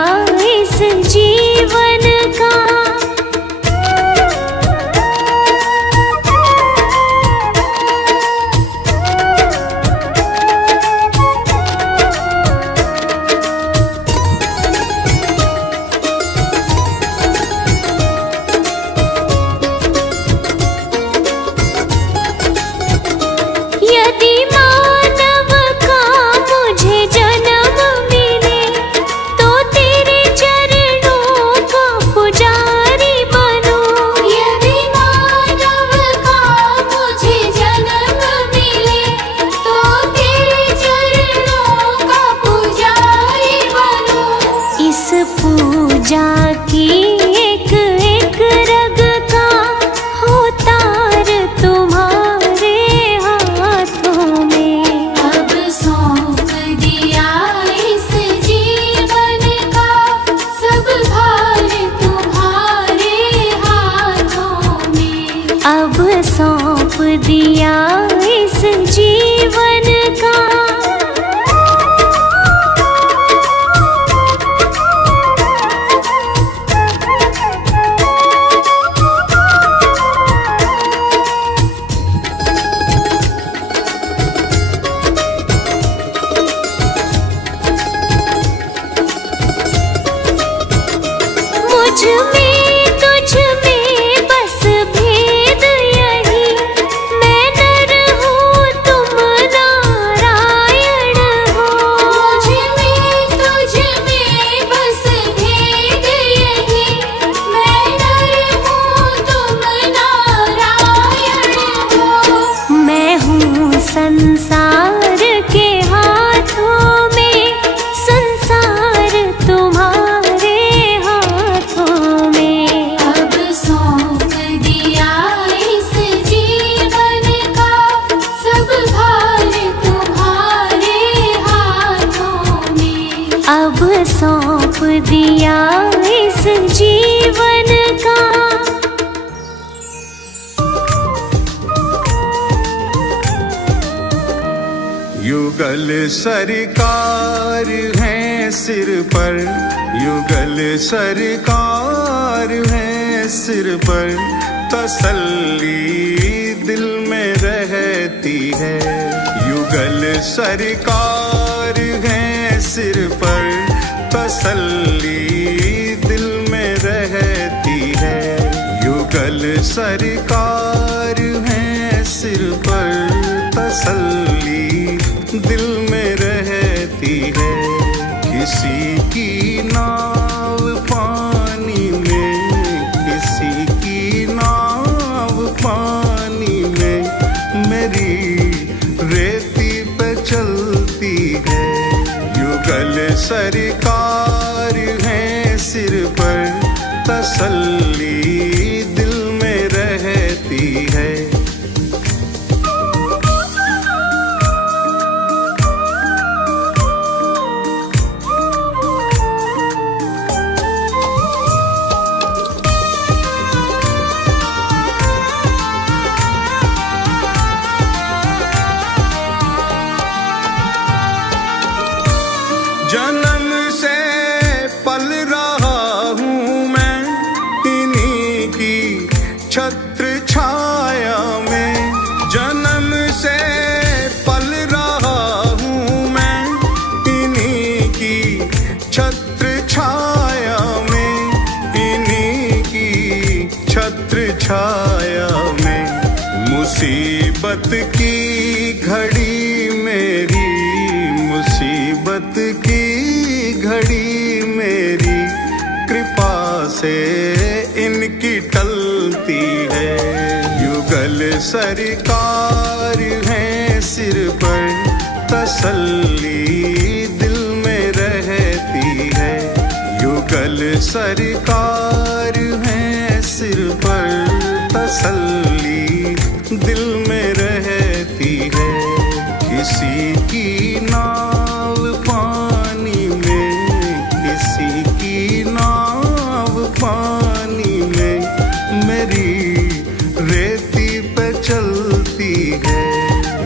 इस जीवन का। दिया इस जीवन का। मुझ में तुझ में बस भेद यही, मैं नर हूँ तुम नारायण हो। मुझ में तुझ में बस भेद यही, मैं नर हूँ तुम नारायण हो। मैं हूँ संसार के हाथों में, संसार तुम्हारे हाथों में। अब सौंप दिया इस जीवन का, सब भार तुम्हारे हाथों में। अब सौंप दिया इस जीवन का। युगल सरकार है सिर पर, युगल सरकार है सिर पर, तसल्ली दिल में रहती है। युगल सरकार है सिर पर, तसल्ली दिल में रहती है। युगल सरकार है सिर पर, तसल्ली दिल में रहती है। किसी की नाव पानी में, किसी की नाव पानी में, मेरी रेती पे चलती है। युगल सरकार है सिर पर, तसल्ली दिल में रहती है। जन्म से पल रहा हूँ मैं इन्हीं की छत्र छाया में। जन्म से पल रहा हूँ मैं इन्हीं की छत्र छाया में, इन्हीं की छत्र छाया में। मुसीबत की घड़ी मेरी, मुसीबत की घड़ी मेरी, कृपा से इनकी टलती है। युगल सरकार है सिर पर, तसल्ली दिल में रहती है। युगल सरकार है सिर पर, तसल्ली दिल में रहती है। किसी की नाव पानी में, किसी की नाव पानी में, मेरी रेती पे चलती है।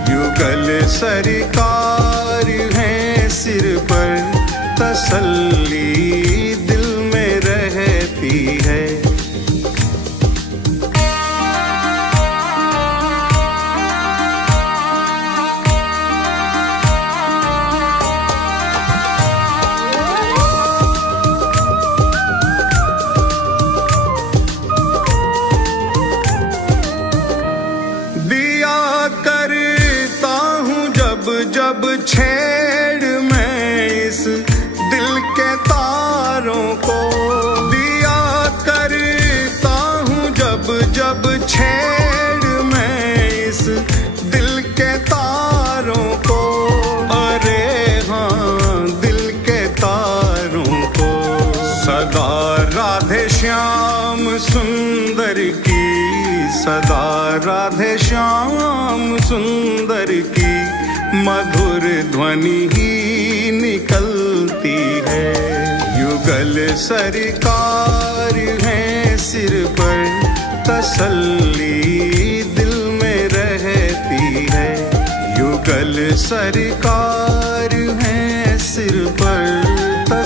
युगल सरकार है सिर पर, तसल्ली दिल में रहती है। जब छेड़ मैं इस दिल के तारों को, दिया करता हूँ जब जब छेड़ मैं इस दिल के तारों को। अरे हाँ दिल के तारों को। सदा राधे श्याम सुंदर की, सदा राधे श्याम सुंदर की मधुर ध्वनि ही निकलती है। युगल सरकार है सिर पर, तसल्ली दिल में रहती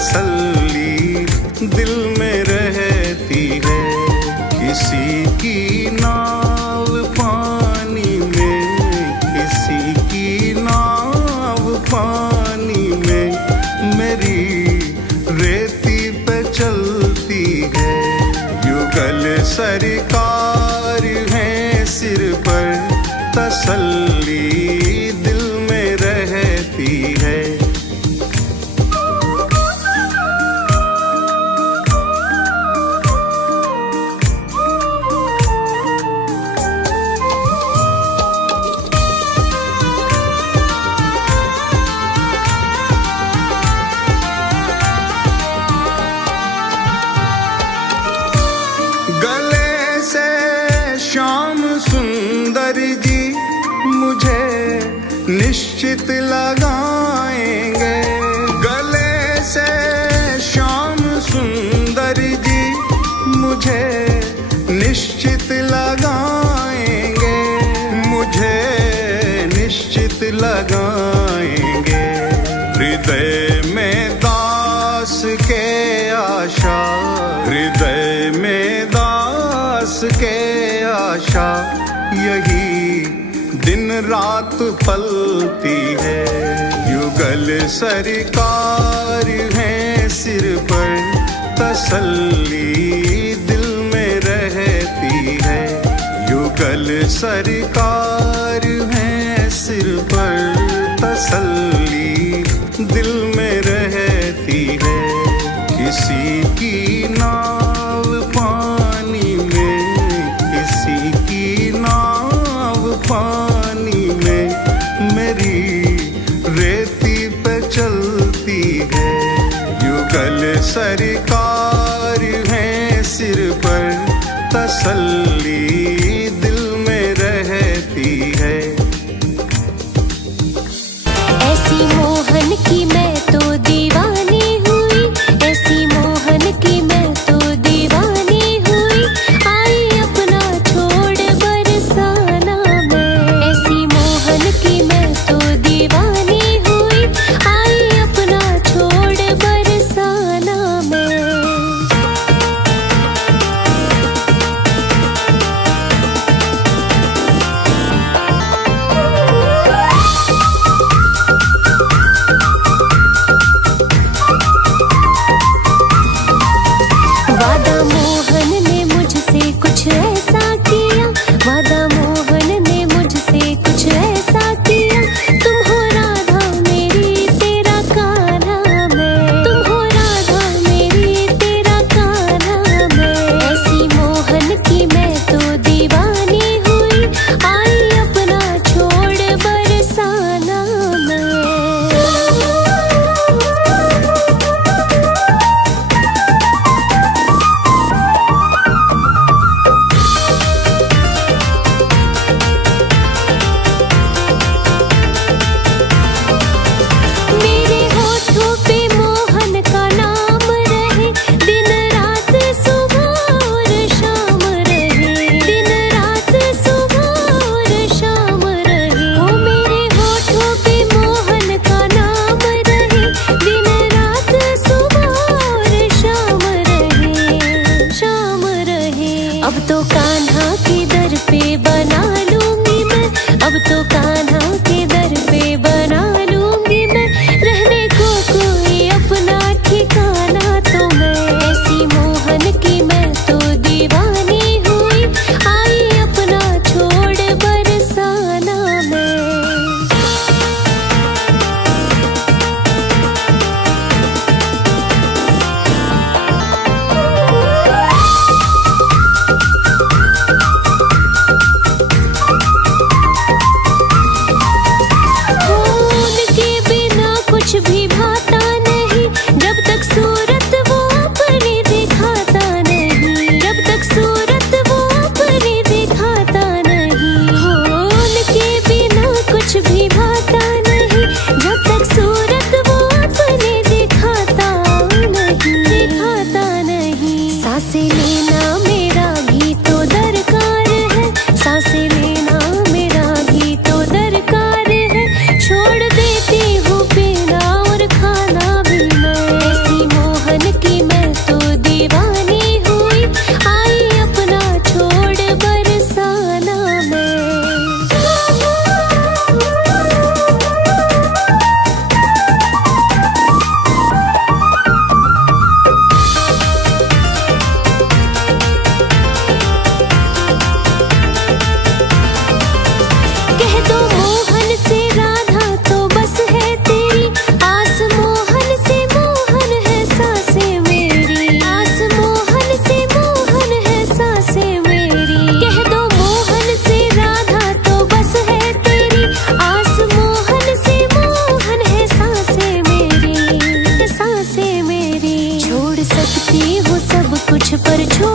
तसल्ली दिल में रहती है। किसी की नाव पानी में, किसी की नाव पानी में, मेरी रेती पे चलती है। युगल सरकार है सिर पर, तसल्ली दिल में रहती है। गले से श्याम सुंदर जी मुझे निश्चित लगाएंगे। गले से श्याम सुंदर जी मुझे निश्चित लगाएंगे, मुझे निश्चित लगाएंगे। हृदय में दास के आशा, हृदय में दास के आशा, यही दिन रात पलती है। युगल सरकार है सिर पर, तसल्ली दिल में रहती है। युगल सरकार है सिर पर, तसल्ली दिल में रहती है। किसी की नाव पानी में, किसी की नाव पानी में, मेरी रेती पे चलती है। युगल सरकार है सिर पर, तसल्ली दिल में रहती है। ऐसी मोहन की मैं तो दीवानी हुई, ऐसी मोहन की मैं तो दीवानी हुई। आई अपना छोड़ बरसाना मैं, ऐसी मोहन की मैं तो दीवानी हुई। आई अपना छोड़ बरसाना मैं। वादा मोहन ने मुझसे कुछ ऐसा किया, वादा मोहन ने मुझसे कुछ ऐसा किया। तुम हो राधा मेरी तेरा कान्हा मैं, तुम हो राधा मेरी तेरा कान्हा मैं। ऐसी मोहन की मैं तो दीवानी हुई। आई अपना छोड़ बरसाना मैं। मेरे होठों पे मोहन का नाम रहे, दिन रात सुबह और शाम रहे, दिन रात सुबह और शाम रहे। ओ मेरे होठों पे मोहन का नाम रहे, दिन रात सुबह और शाम रहे, शाम रहे। अब तो कान्हा के दर पे बना लूंगी मैं, अब तो कान्हा के दर पे बना लूंगी मैं। रहने को कोई अपना ठिकाना तो मैं, ऐसी मोहन की मैं तो दीवानी हुई। आई अपना छोड़ बरसाना मैं। खून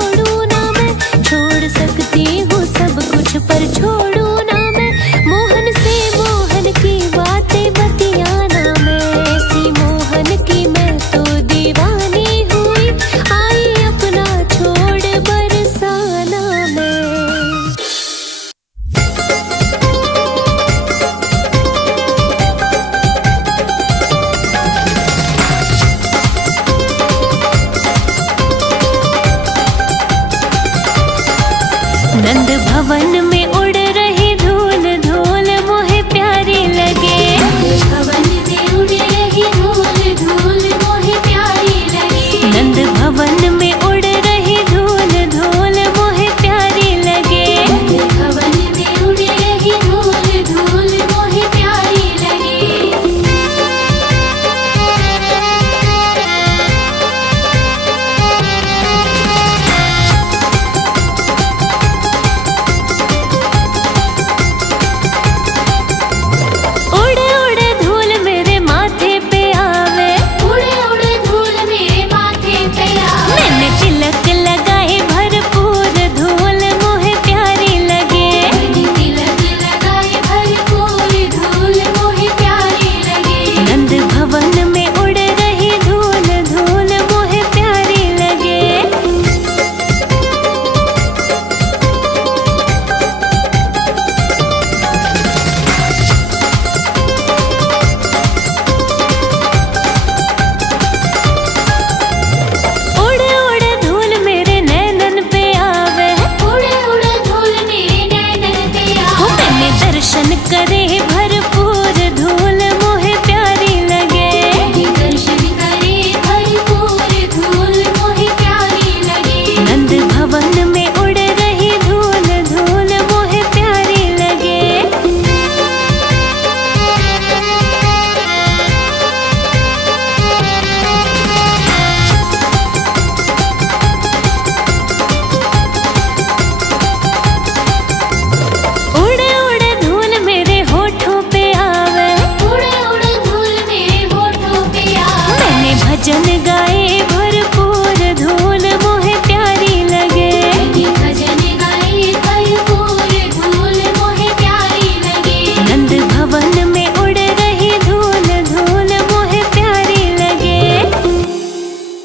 छोड़ू ना मैं, छोड़ सकती हूँ सब कुछ पर छोड़ू ना मैं, मोहन से मोहन की बातें बतियाना मैं, ऐसी मोहन की मैं तो दीवानी हुई, आई अपना छोड़ बरसाना मैं। नंद भवन में